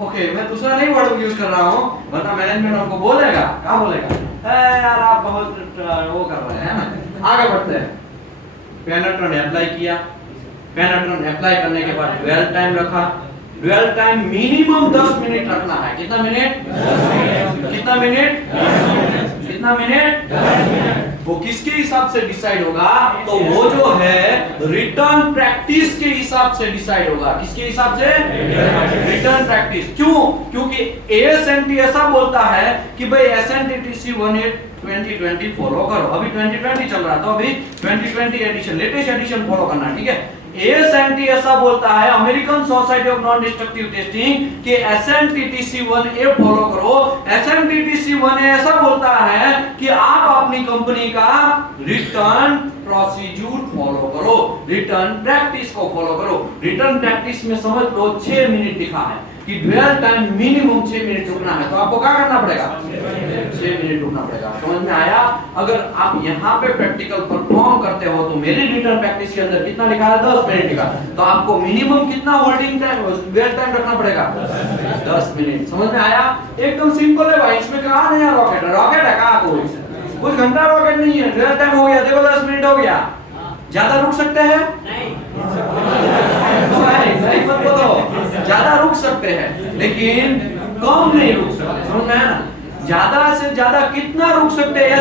ओके, मैं दूसरा नहीं वर्ड यूज कर रहा हूँ, वरना मैनेजमेंट हमको बोलेगा। क्या बोलेगा? यार आप बहुत वो कर रहे हैं ना। आगे बढ़ते हैं। पेनेट्रेंट अप्लाई किया, पेनेट्रेंट अप्लाई करने के बाद ड्वेल टाइम रखा। ड्वेल टाइम मिनिमम 10 मिनट रखना है। कितना मिनट? कितना मिनट? कितना मिनट? वो किसके हिसाब से डिसाइड होगा? तो वो जो है रिटर्न प्रैक्टिस के हिसाब से डिसाइड होगा। किसके हिसाब से? Return practice. क्यों? क्योंकि ASNT ऐसा बोलता है कि भाई SNTTC 18/2020 फॉलो करो। अभी 2020 चल रहा है, तो अभी 2020 एडिशन, लेटेस्ट एडिशन फॉलो करना है, ठीक है। ASNT ऐसा बोलता है, American society of non destructive testing, कि SNTTC 1A फॉलो करो। SNTTC 1A ऐसा बोलता है कि आप अपनी कंपनी का रिटर्न प्रोसीजर फॉलो करो, रिटर्न प्रैक्टिस को फॉलो करो। रिटर्न प्रैक्टिस में समझ लो 6 मिनट लिखा है कि ड्वेल टाइम मिनिमम 6 मिनट रुकना है, तो आपको क्या करना पड़ेगा? 6 मिनट रुकना पड़ेगा। समझ में आया? अगर आप यहाँ पे प्रैक्टिकल परफॉर्म करते हो तो मेरी रिटर्न प्रैक्टिस के अंदर कितना लिखा है? 10 मिनट लिखा, तो आपको मिनिमम कितना होल्डिंग टाइम, ड्वेल टाइम रखना पड़ेगा? 10 मिनट। समझ में आया? एकदम सिंपल है भाई, इसमें कहा नया रॉकेट है, रॉकेट है कहा कोई कुछ घंटा रॉकेट नहीं है। ड्वेल टाइम हो गया, देखो 10 मिनट हो गया। ज्यादा रुक सकते हैं? नहीं मत बोलो, ज्यादा रुक सकते हैं लेकिन कम नहीं रुक सकते। समझ में आया ना? ज्यादा से ज्यादा कितना रुक सकते हैं?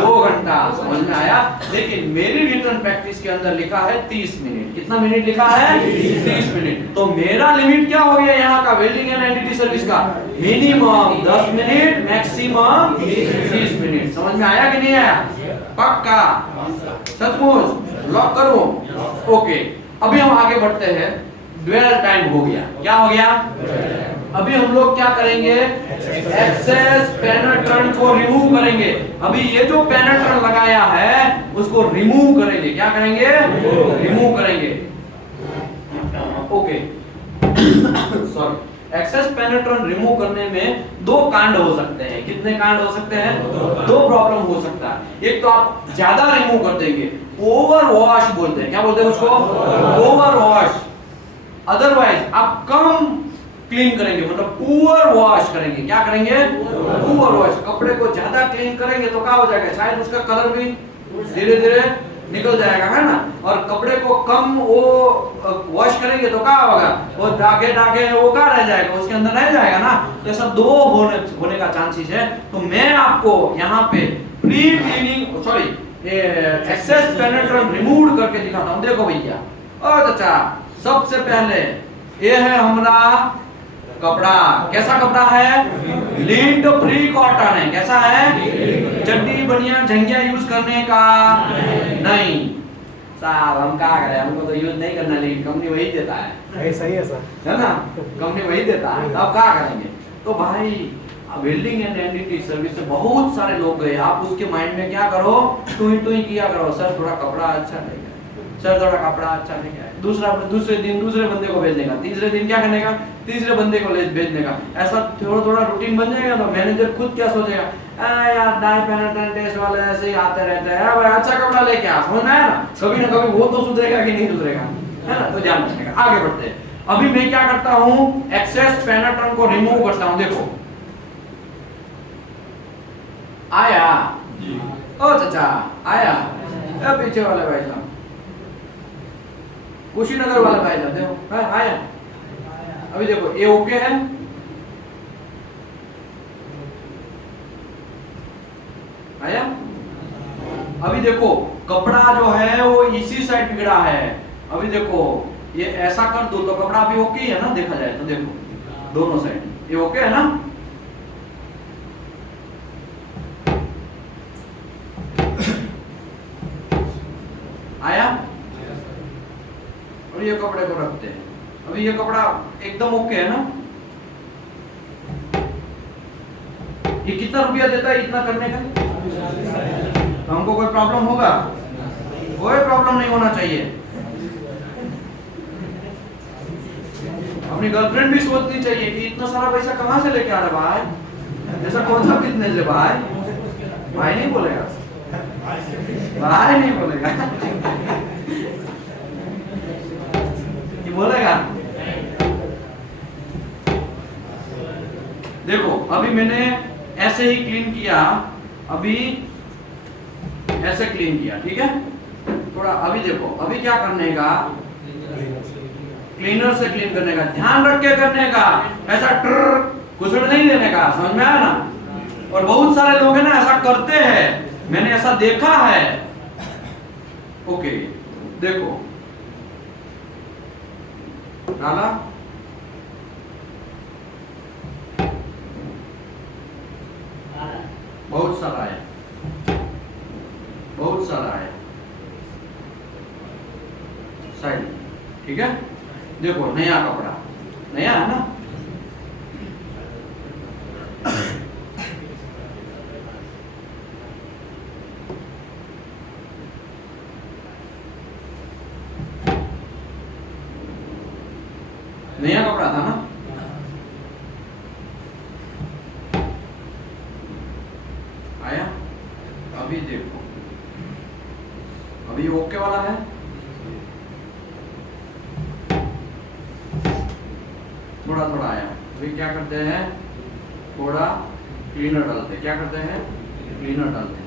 2 घंटा। समझ में आया? लेकिन मेरी रिटर्न प्रैक्टिस के अंदर लिखा है 30 मिनट। कितना मिनट लिखा है? 30 मिनट। तो मेरा लिमिट क्या हो गया यहाँ का वेल्डिंग एंड एनडीटी सर्विस का? Minimum 10 minute, maximum 30 minute. समझ में आया कि नहीं आया? पक्का? सचमुच? लॉक करूं? ओके, अभी हम आगे बढ़ते हैं। ड्वेल टाइम हो गया। क्या हो गया? अभी हम लोग क्या करेंगे? एक्सेस पेनिट्रेंट को रिमूव करेंगे। अभी ये जो पेनिट्रेंट लगाया है उसको रिमूव करेंगे। क्या करेंगे? रिमूव करेंगे। Okay sorry. Excess penetrant remove करने में 2 कांड हो सकते हैं। कितने कांड हो सकते हैं? 2 प्रॉब्लम हो सकता है। एक तो आप ज्यादा रिमूव कर देंगे, ओवर वॉश बोलते हैं। क्या बोलते हैं उसको? Over wash. अदरवाइज आप कम क्लीन करेंगे, मतलब पुअर वॉश करेंगे। क्या करेंगे? Poor wash. कपड़े को ज्यादा क्लीन करेंगे तो क्या हो जाएगा? शायद उसका कलर भी धीरे धीरे निकल जाएगा, है ना? और कपड़े को कम वो वॉश करेंगे तो क्या होगा? वो दागे दागे वो क्या रह जाएगा? उसके अंदर रह जाएगा ना। तो ऐसा 2 होने का चांसेस है। तो मैं आपको यहाँ पे pre cleaning sorry excess penetrant remove करके दिखाता हूँ। देखो भैया और चाचा, सबसे पहले ये है हमारा कपड़ा। कैसा कपड़ा है? लिंट फ्री कॉटन है। कैसा है? चड्डी बनियान झंगिया यूज करने का नहीं। साहब हम क्या करें, हमको तो यूज नहीं करना, लेकिन कंपनी वही देता है। सही है सर, है ना? कंपनी वही देता है, अब क्या करेंगे? तो भाई वेल्डिंग एंड एनडीटी सर्विस से बहुत सारे लोग गए। आप उसके माइंड में क्या करो? टू ही किया करो, सर थोड़ा कपड़ा अच्छा नहीं है, सर थोड़ा कपड़ा अच्छा नहीं है। दूसरे दिन दूसरे बंदे को भेजने का, तीसरे दिन क्या करने का? तीसरे बंदे को भेजने का। ऐसा थोड़ा थोड़ा रूटीन बन जाएगा तो मैनेजर खुद क्या सोचेगा? यार डाई पेनिट्रेंट टेस्ट वाले ऐसे ही आते रहते हैं, भाई अच्छा कपड़ा लेके आ। समझ में आया ना? कभी ना कभी वो तो सुधरेगा कि नहीं सुधरेगा, है ना? तो ध्यान रखने का। आगे बढ़ते हैं। अभी मैं क्या करता हूँ? एक्सेस पेनिट्रेंट को रिमूव करता हूँ। देखो आया जी। ओ चाचा आया। पीछे वाले भाई साहब, कुशीनगर वाले भाई साहब देखो आया। अभी देखो ये ओके है। आया। अभी देखो कपड़ा जो है वो इसी साइड बिगड़ा है। अभी देखो ये ऐसा कर दो तो कपड़ा अभी ओके है ना? देखा जाए तो देखो दोनों साइड ये ओके है ना? आया। और ये कपड़े को रखते हैं। अभी ये कपड़ा एकदम ओके है ना? ये कितना रुपया देता है इतना करने का? तो हमको कोई प्रॉब्लम होगा? कोई प्रॉब्लम नहीं होना चाहिए। अपनी गर्लफ्रेंड भी सोचनी चाहिए कि इतना सारा पैसा कहाँ से लेके आ रहा भाई? जैसा कौन सा बिजनेस है भाई? भाई नहीं बोलेगा, भाई नहीं बोलेगा कि बोलेगा। देखो अभी मैंने ऐसे ही क्लीन किया, अभी ऐसे क्लीन किया, ठीक है? थोड़ा अभी देखो अभी क्या करने का? क्लीनर से क्लीन करने का, ध्यान रख के करने का, ऐसा कुचड़ नहीं देने का। समझ में आया ना? और बहुत सारे लोग हैं ना ऐसा करते हैं, मैंने ऐसा देखा है। ओके देखो डाला, बहुत सारा है, बहुत सारा है साइड, ठीक है। देखो नया कपड़ा, नया है ना, नया कपड़ा था ना। आया, अभी देखो, अभी ओके वाला है, थोड़ा थोड़ा आया। अभी क्या करते हैं, थोड़ा क्लीनर डालते हैं। क्या करते हैं, क्लीनर डालते हैं।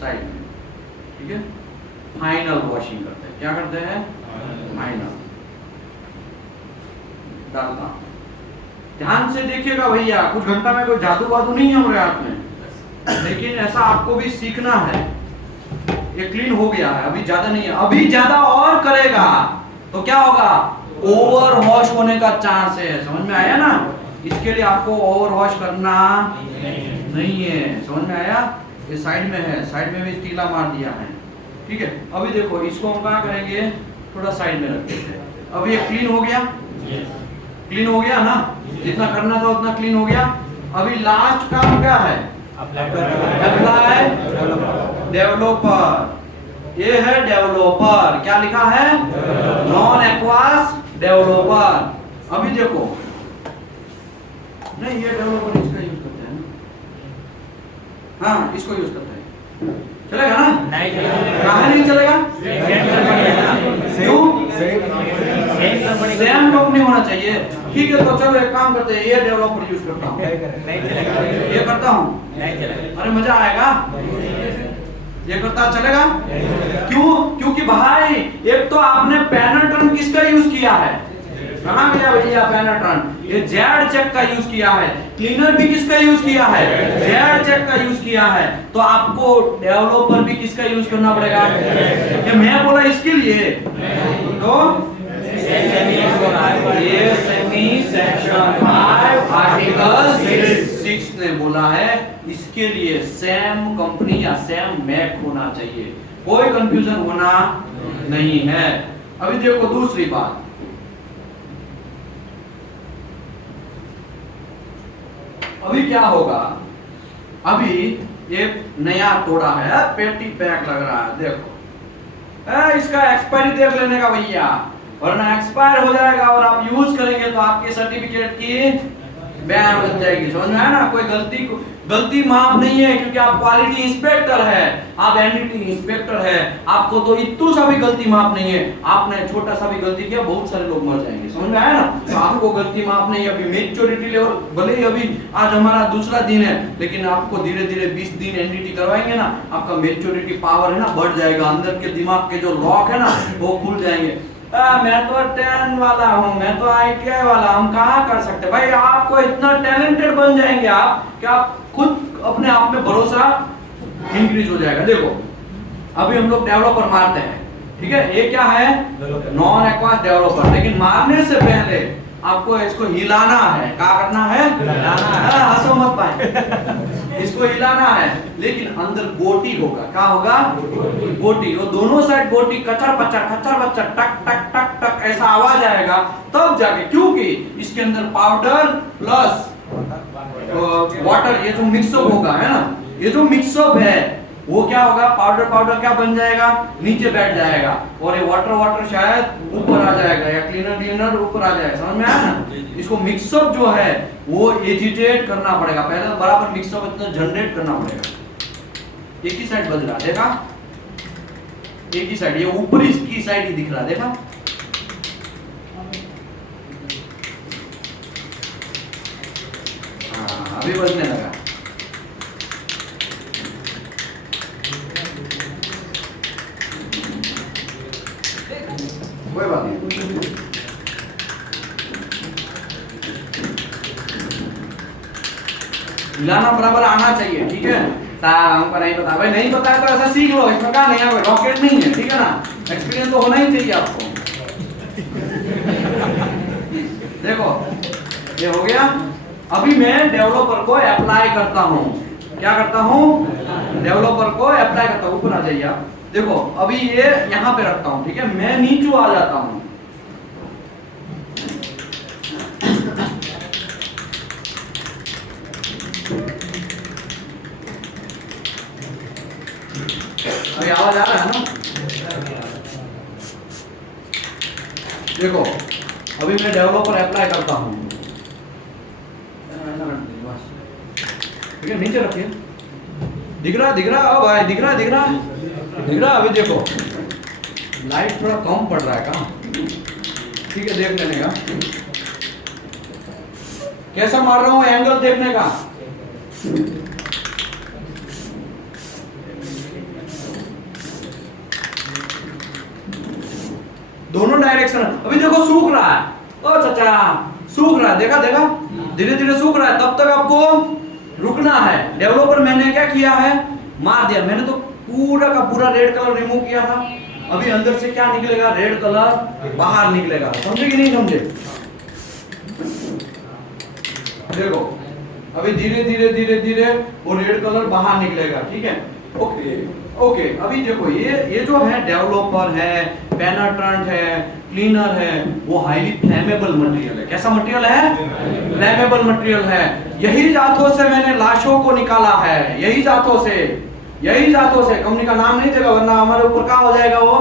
साइड में, ठीक है। फाइनल वॉशिंग करते हैं। क्या करते हैं, फाइनल डालता। ध्यान से देखिएगा भैया, कुछ घंटा में कोई जादू वादू नहीं है हमारे हाथ में, लेकिन ऐसा आपको भी सीखना है। ये क्लीन हो गया है, अभी ज्यादा नहीं है, अभी ज्यादा और करेगा तो क्या होगा, ओवर वॉश होने का चांस है। समझ में आया ना, इसके लिए आपको ओवर वॉश करना नहीं है। समझ में आया, ये साइड में है, साइड में भी तीला मार दिया है, ठीक है। अभी देखो इसको हम क्या करेंगे, थोड़ा साइड में रख देते हैं। अभी ये क्लीन हो गया, क्लीन हो गया ना, जितना करना था उतना क्लीन हो गया। अभी लास्ट काम क्या है, अप्लाई डेवलपर। ये है डेवलपर, क्या लिखा है, नॉन एक्वास डेवलपर। अभी देखो नहीं, ये डेवलपर इसका यूज करते हैं ना, हाँ इसको यूज करते हैं, चलेगा ना, नहीं चलेगा, कहाँ नहीं चलेगा, क्यों, सेम कंपनी होना चाहिए, ठीक है। तो चलो एक काम करते हैं, ये डेवलपर यूज करता हूँ, नहीं चलेगा, ये करता हूँ, नहीं चलेगा, अरे मजा आएगा, ये करता चलेगा, क्यों, क्योंकि भाई एक तो आपने पेनिट्रेंट किसका यूज किया है, कहाँ गया भैया पेनिट्रेंट, ये जेड चेक का यूज किया है। क्लीनर भी किसका यूज किया है, जेड चेक का यूज किया है। तो आपको डेवलपर भी किसका यूज करना पड़ेगा, ये मैं बोला इसके लिए, तो ये सेमी सेक्शन 5 आर्टिकल 6 ने बोला है, इसके लिए सेम कंपनी या सेम मैक होना चाहिए, कोई कंफ्यूजन होना नहीं है। अभी देखो दूसरी बात, अभी क्या होगा, अभी एक नया तोड़ा है, पेटी पैक लग रहा है, देखो इसका एक्सपायरी देख लेने का भैया, वरना एक्सपायर हो जाएगा और आप यूज करेंगे तो आपके सर्टिफिकेट की बैन बन जाएगी। समझ में आया ना, कोई गलती माफ नहीं है, क्योंकि आप क्वालिटी इंस्पेक्टर है, आप एनडीटी इंस्पेक्टर है, आपको तो इतू सा भी गलती माफ नहीं है। आपने छोटा सा भी गलती किया, बहुत सारे लोग मर जाएंगे। समझ में आया ना, तो आपको गलती माफ नहीं है। अभी मेच्योरिटी लेवल, भले ही अभी आज हमारा दूसरा दिन है, लेकिन आपको धीरे धीरे 20 दिन एनडीटी करवाएंगे ना, आपका मेच्योरिटी पावर है ना बढ़ जाएगा, अंदर के दिमाग के जो लॉक है ना वो खुल जाएंगे। मैं तो 10 वाला हूँ, मैं तो ITI वाला, हम कहाँ कर सकते भाई। आपको इतना टैलेंटेड बन जाएंगे आप कि आप खुद अपने आप में भरोसा इंक्रीज हो जाएगा। देखो अभी हम लोग डेवलपर मारते हैं, ठीक है, ये क्या है, नॉन एक्वास डेवलपर। लेकिन मारने से पहले आपको इसको हिलाना है। क्या करना है, हिलाना है, हंसो मत पाए, इसको हिलाना है। लेकिन अंदर गोटी होगा, क्या होगा, गोटी, वो दोनों साइड गोटी कचर पचर टक टक टक टक ऐसा आवाज आएगा, तब जाके, क्योंकि इसके अंदर पाउडर प्लस वाटर, ये जो मिक्सअप होगा है ना, ये जो मिक्सअप है वो क्या होगा, पाउडर क्या बन जाएगा, नीचे बैठ जाएगा, और ये वाटर शायद ऊपर आ जाएगा, या क्लीनर ऊपर आ जाएगा। समझ में आया ना, इसको मिक्सअप जो है वो एजिटेट करना पड़ेगा, पहले बराबर मिक्सअप इतना जनरेट करना पड़ेगा। एक ही साइड बज रहा, देखा, एक ही साइड, ये ऊपरी की साइड ही दिख रहा, देखा। हाँ अभी बजने लगा। हिलाना बराबर आना चाहिए, ठीक है। सर हमको नहीं पता, भाई नहीं पता है तो ऐसा सीख लो, इसमें क्या नहीं है, रॉकेट नहीं है, ठीक है ना। एक्सपीरियंस तो होना ही चाहिए आपको। देखो ये हो गया। अभी मैं डेवलपर को अप्लाई करता हूँ, क्या करता हूँ, डेवलपर को अप्लाई करता हूँ। ऊपर आ जाइए आप। देखो अभी ये यहाँ पे रखता हूँ, ठीक है। मैं नीचे आ जाता हूँ, अभी आवाज आ रहा है ना। देखो अभी मैं डेवलपर अप्लाई करता हूँ, ठीक है। नीचे रखिए, दिख रहा ओ भाई, दिख रहा। अभी देखो लाइट थोड़ा कम पड़ रहा है का, ठीक है, देख लेने का। कैसा मार रहा हूँ, एंगल देखने का। दोनों डायरेक्शन। अभी देखो सूख रहा है, ओ चाचा सूख रहा है, देखा धीरे धीरे सूख रहा है। तब तक आपको रुकना है। डेवलपर मैंने क्या किया है, मार दिया। मैंने तो पूरा का पूरा रेड कलर रिमूव किया था। अभी अंदर से क्या निकलेगा, रेड कलर बाहर निकलेगा। समझे कि नहीं समझे? देखो अभी धीरे धीरे वो रेड कलर बाहर निकलेगा, ठीक है। ओके अभी देखो ये जो है डेवलपर है, पेनेट्रेंट है, क्लीनर है, वो हाईली फ्लेमेबल मटेरियल है। कैसा मटेरियल है? फ्लेमेबल मटेरियल है। यही जातों से मैंने लाशों को निकाला है, यही जातों से। कंपनी का नाम नहीं देगा वरना हमारे ऊपर क्या हो जाएगा, वो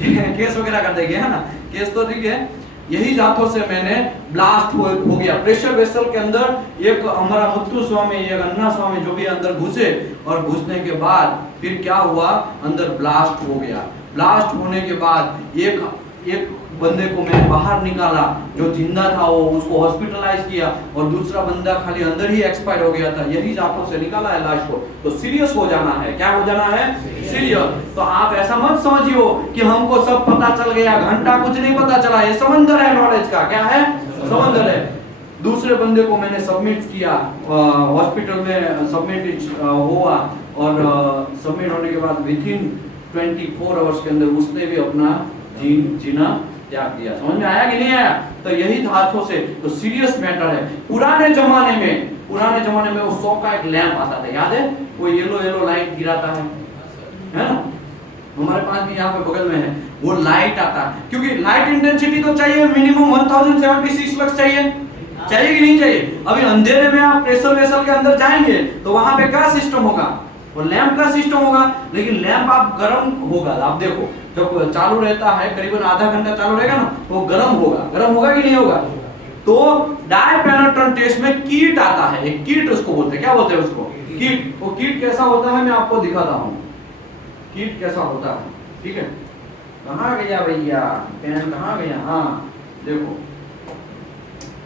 केस वगैरह कर देंगे, है ना। केस तो ठीक है। यही जातों से मैंने ब्लास्ट हो गया। प्रेशर वेसल के अंदर एक हमारा मुत्तु स्वामी, एक अन्ना स्वामी जो भी अंदर घुसे, और घुसने के बाद फिर क्या हुआ, अंदर ब्लास्ट हो गया। ब्लास्ट होने के बाद एक बंदे को मैंने बाहर निकाला, जो जिंदा था वो, उसको हॉस्पिटलाइज किया, और दूसरा बंदा खाली अंदर ही एक्सपायर हो गया था। यही जातों से निकाला है लाश को। तो सीरियस हो जाना है। क्या हो जाना है? सीरियस। तो आप ऐसा मत समझियो कि हमको सब पता चल गया, घंटा कुछ नहीं पता चला। ये समंदर है नॉलेज का। क्या है? समंदर है। दूसरे बंदे को मैंने सबमिट किया, हॉस्पिटल में सबमिट हुआ, और सबमिट होने के बाद विथिन 24 आवर्स के अंदर उसने भी अपना जीना त्याग दिया। समझ में आया कि नहीं आया? तो यही हाथों से तो सीरियस मैटर है। पुराने जमाने में वो 100 का एक लैंप आता था, याद है? वो येलो लाइट गिराता है ना। हमारे पास भी यहाँ पे बगल में है, वो लाइट आता है। क्योंकि लाइट इंटेंसिटी तो चाहिए मिनिमम 1076 लक्स चाहिए कि नहीं चाहिए? अभी अंधेरे में आप प्रेशर वेसल के अंदर जाएंगे तो वहां पे क्या सिस्टम होगा, वो लैंप का सिस्टम होगा। लेकिन लैंप आप गर्म होगा, आप देखो जब चालू रहता है करीबन आधा घंटा चालू रहेगा ना, तो गर्म होगा कि नहीं होगा? तो डाई पेनेट्रेंट टेस्ट में कीट आता है, एक कीट उसको बोलते हैं। क्या बोलते हैं उसको? कीट। वो कीट कैसा होता है मैं आपको दिखाता हूँ, कीट कैसा होता है, ठीक है। कहाँ गया भैया पेन, कहाँ गया? हाँ देखो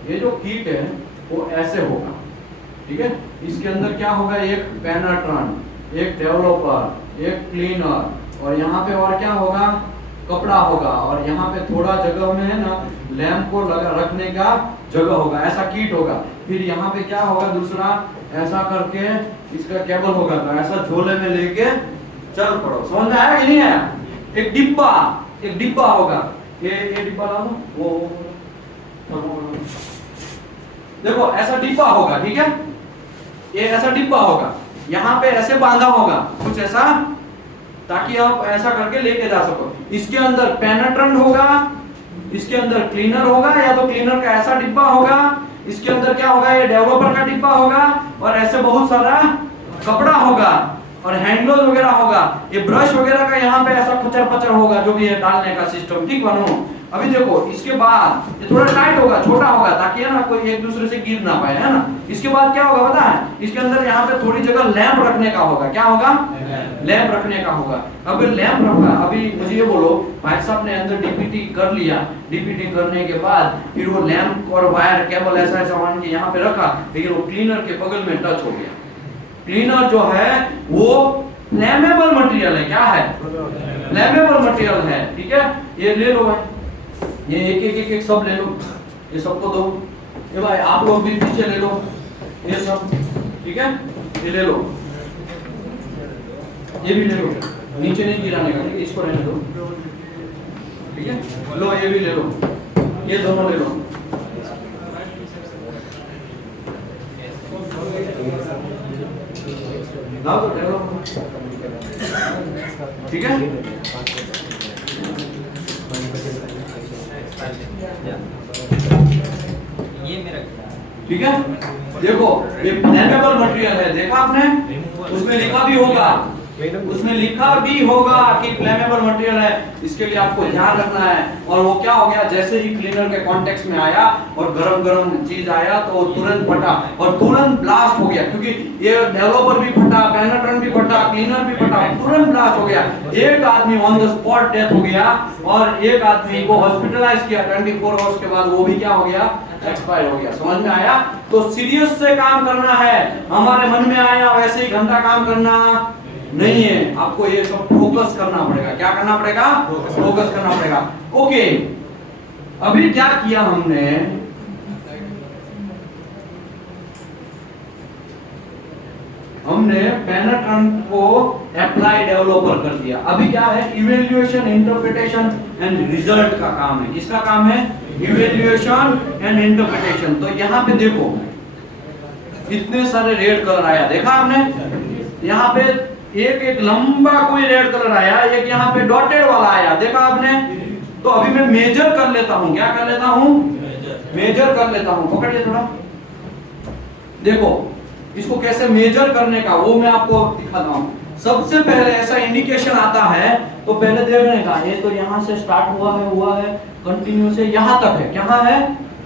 ये जो कीट है वो ऐसे होगा, ठीक है। इसके अंदर क्या होगा, एक पेनेट्रेंट, एक डेवलपर, एक क्लीनर, और यहाँ पे और क्या होगा, कपड़ा होगा, और यहाँ पे थोड़ा जगह में है ना लैंप को रखने का जगह होगा। ऐसा कीट होगा। फिर यहाँ पे क्या होगा, दूसरा ऐसा करके इसका केबल होगा, तो ऐसा झोले में लेके चल पड़ो। समझ में आया कि नहीं आया? एक डिब्बा होगा। ये डिब्बा ला दो, वो देखो ऐसा डिब्बा होगा, ठीक है। ये ऐसा डिब्बा होगा, यहाँ पे ऐसे बांधा होगा कुछ ऐसा, ताकि आप ऐसा करके लेके जा सको। इसके अंदर पेनेट्रेंट होगा, इसके अंदर क्लीनर होगा, या तो क्लीनर का ऐसा डिब्बा होगा, इसके अंदर क्या होगा, ये डेवलपर का डिब्बा होगा, और ऐसे बहुत सारा कपड़ा होगा, और हैंड ग्लोव वगैरह होगा। ये ब्रश वगैरह का यहाँ पे ऐसा खचर पचर होगा, जो भी है डालने का सिस्टम, ठीक बनो। अभी देखो इसके बाद ये थोड़ा टाइट होगा, छोटा होगा, ताकि है ना कोई एक दूसरे से गिर ना पाए, है ना। इसके बाद क्या होगा पता है, इसके अंदर यहाँ पे थोड़ी जगह लैंप रखने का होगा। क्या होगा? लैंप रखने का होगा। अभी लैंप रखा, अभी मुझे ये बोलो, भाई साहब ने अंदर डीपीटी कर लिया, डीपीटी करने के बाद फिर वो लैंप और वायर केबल ऐसा मान के यहाँ पे रखा, लेकिन वो क्लीनर के बगल में टच हो गया। क्लीनर जो है वो फ्लेमेबल मटेरियल है। क्या है? फ्लेमेबल मटेरियल है, ठीक है। ये ले लो भाई, ये एक सब ले लो, ये सबको दो। ये भाई आप लोग भी पीछे ले लो, ये सब ठीक है, ये ले लो, ये भी ले लो, नीचे नहीं गिराने का, ठीक है, इसको रहने दो, ठीक है, लो ये भी ले लो, ये दोनों ले लो, लाओ तो ले लो, ठीक है, ये मेरा ठीक है। देखो ये फ्लेमेबल मटेरियल है, देखा आपने, उसमें लिखा भी होगा, उसमें लिखा भी होगा कि फ्लेमेबल मटेरियल है, इसके लिए आपको ध्यान रखना है। और वो क्या हो गया, जैसे ही क्लीनर के कॉन्टेक्स्ट में आया और गरम गरम चीज आया तो वो तुरंत फटा और तुरंत ब्लास्ट हो गया, क्योंकि ये डेवलपर भी फटा, पेनेट्रेंट भी फटा, क्लीनर भी फटा, तुरंत ब्लास्ट हो गया। एक आदमी ऑन द स्पॉट डेथ हो गया और एक आदमी को हॉस्पिटलाइज किया 24 आवर्स के बाद, वो भी क्या हो गया, एक्सपायर हो गया। समझ में आया? तो सीरियस से काम करना है, हमारे मन में आया वैसे ही घंटा काम करना नहीं है, आपको ये सब फोकस करना पड़ेगा। क्या करना पड़ेगा? फोकस करना पड़ेगा। ओके, अभी क्या किया हमने, हमने पेनेट्रेंट को अप्लाई डेवलपर कर दिया। अभी क्या है, इवैल्यूएशन, इंटरप्रिटेशन एंड रिजल्ट का काम है। किसका काम है? Evaluation and interpretation. तो यहाँ पे देखो कितने सारे रेड कलर आया, देखा आपने? यहाँ पे एक एक लंबा कोई रेड कलर आया, एक यहाँ पे डॉटेड वाला आया, देखा आपने? तो अभी मैं मेजर कर लेता हूँ, क्या कर लेता हूँ? मेजर कर लेता हूँ। पकड़िए थोड़ा, देखो इसको कैसे मेजर करने का वो मैं आपको दिखाता हूँ। सबसे पहले ऐसा इंडिकेशन आता है तो पहले देखने का, ये तो यहाँ से स्टार्ट हुआ है कंटिन्यू से यहाँ तक है, कहाँ है?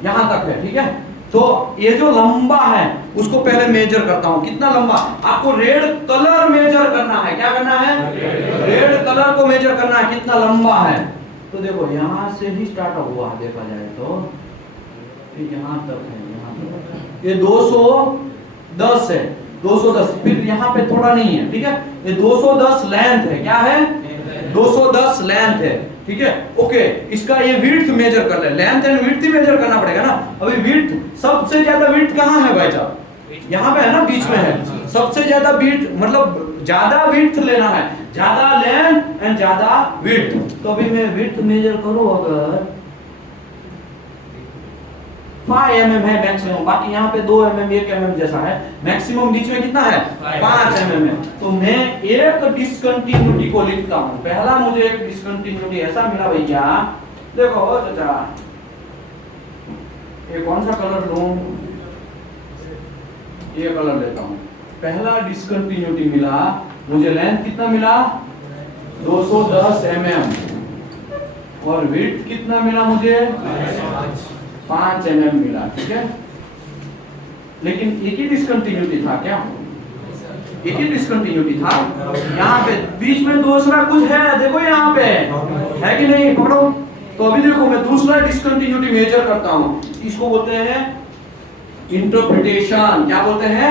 यहाँ तक है, ठीक है। तो ये जो लंबा है उसको पहले मेजर करता हूँ, कितना लंबा। आपको रेड कलर मेजर करना है, क्या करना है? रेड कलर को मेजर करना है, कितना लंबा है। तो देखो यहाँ से ही स्टार्ट हुआ है, देखा जाए तो यहाँ तक है, यहाँ तक ये 210 है, 210। फिर यहाँ पे थोड़ा नहीं है, ठीक है, ये 210 लेंथ है, क्या है? 210 लेंथ है, ठीक है। ओके, इसका ये विड्थ मेजर कर ले, लेंथ एंड विड्थ ही मेजर करना पड़ेगा ना। अभी विड्थ, सबसे ज्यादा विड्थ कहाँ है भाई साहब? यहाँ पे है ना, बीच में है। सबसे ज्यादा विड्थ मतलब ज्यादा विड्थ लेना है, ज्यादा लेंथ एंड ज्यादा विड्थ। तो अभी मैं विड्थ मेजर करूं, अगर 5 mm है मैक्सिमम, बाकी यहाँ पे 2 mm 1 mm जैसा है, मैक्सिमम बीच में कितना है? 5 mm है। तो मैं एक डिसकंटिन्यूटी को लिखता हूँ। पहला मुझे एक डिसकंटिन्यूटी ऐसा मिला भैया, देखो चाचा, ये कौन सा कलर लूं? ये कलर लेता हूँ। पहला डिसकंटिन्यूटी मिला मुझे, लेंथ कितना मिला? 210 mm और विड्थ कितना मिला मुझे? 5 mm मिला, ठीक है। लेकिन एक ही डिसकंटिन्यूटी था क्या? एक ही डिसकंटिन्यूटी था। यहाँ पे बीच में दूसरा कुछ है, देखो यहाँ पे है कि नहीं, पकड़ो। तो अभी देखो मैं दूसरा डिसकंटिन्यूटी मेजर करता हूँ, इसको बोलते हैं इंटरप्रिटेशन। क्या बोलते हैं?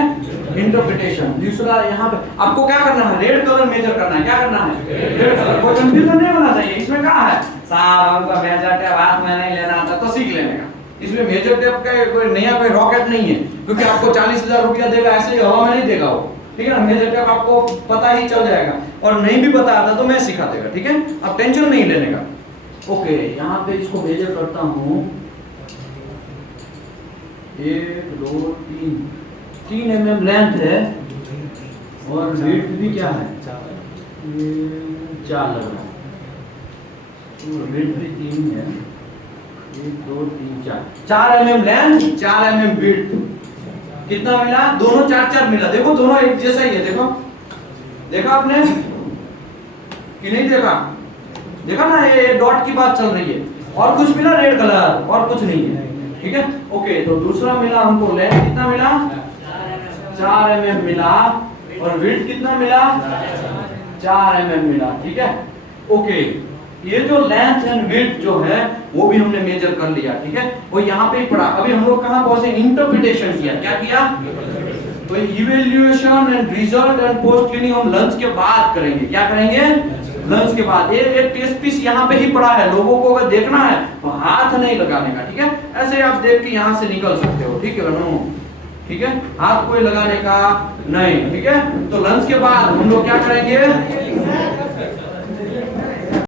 इंटरप्रिटेशन। दूसरा यहाँ पे आपको क्या करना है? रेड कलर मेजर करना है। क्या करना है? Red colour. कोई कंफ्यूजन नहीं होना चाहिए। इसमें क्या है, साहब हमको मेजर टेप हाथ में नहीं लेना था तो सीख लेने का। इसमें मेजर टेप का कोई नया कोई रॉकेट नहीं है, क्योंकि आपको 40,000 रुपया देगा, ऐसे ही हवा में नहीं देगा वो, ठीक है ना। मेजर टेप आपको पता ही चल जाएगा, और नहीं भी पता आता तो मैं सिखा देगा, ठीक है। आप टेंशन नहीं लेने का। ओके, यहाँ पे इसको मेजर करता हूँ, 1 2 3 mm लेंथ है और विड्थ भी क्या है? 4 लग रहा है। विड्थ भी 3 है, 1 2 3 4 mm लेंथ, 4 mm विड्थ। कितना मिला? दोनों 4 मिला। देखो दोनों एक जैसा ही है, देखो, देखा आपने कि नहीं देखा? देखा ना, ये डॉट की बात चल रही है। और कुछ मिला? रेड कलर, और कुछ नहीं है, ठीक है। ओके, तो दूसरा मिला हमको, लेंथ कितना मिला? 4 mm मिला, और विड्थ कितना मिला? 4 mm मिला, ठीक है। ओके, ये जो लेंथ एंड विड्थ जो है वो भी हमने मेजर कर लिया, ठीक है। वो यहाँ पे ही पड़ा। अभी हम लोग कहाँ पहुंचे? इंटरप्रिटेशन किया। क्या किया? तो evaluation and result and post cleaning हम लंच के बाद करेंगे। क्या करेंगे? लंच के बाद। ये एक टेस्ट पीस यहाँ पे ही पड़ा है, लोगों को अगर देखना है तो हाथ नहीं लगाने का, ठीक है। ऐसे आप देख के यहाँ से निकल सकते हो, ठीक है। ठीक है, हाथ कोई लगाने का नहीं, ठीक है। तो लंच के बाद हम लोग क्या करेंगे,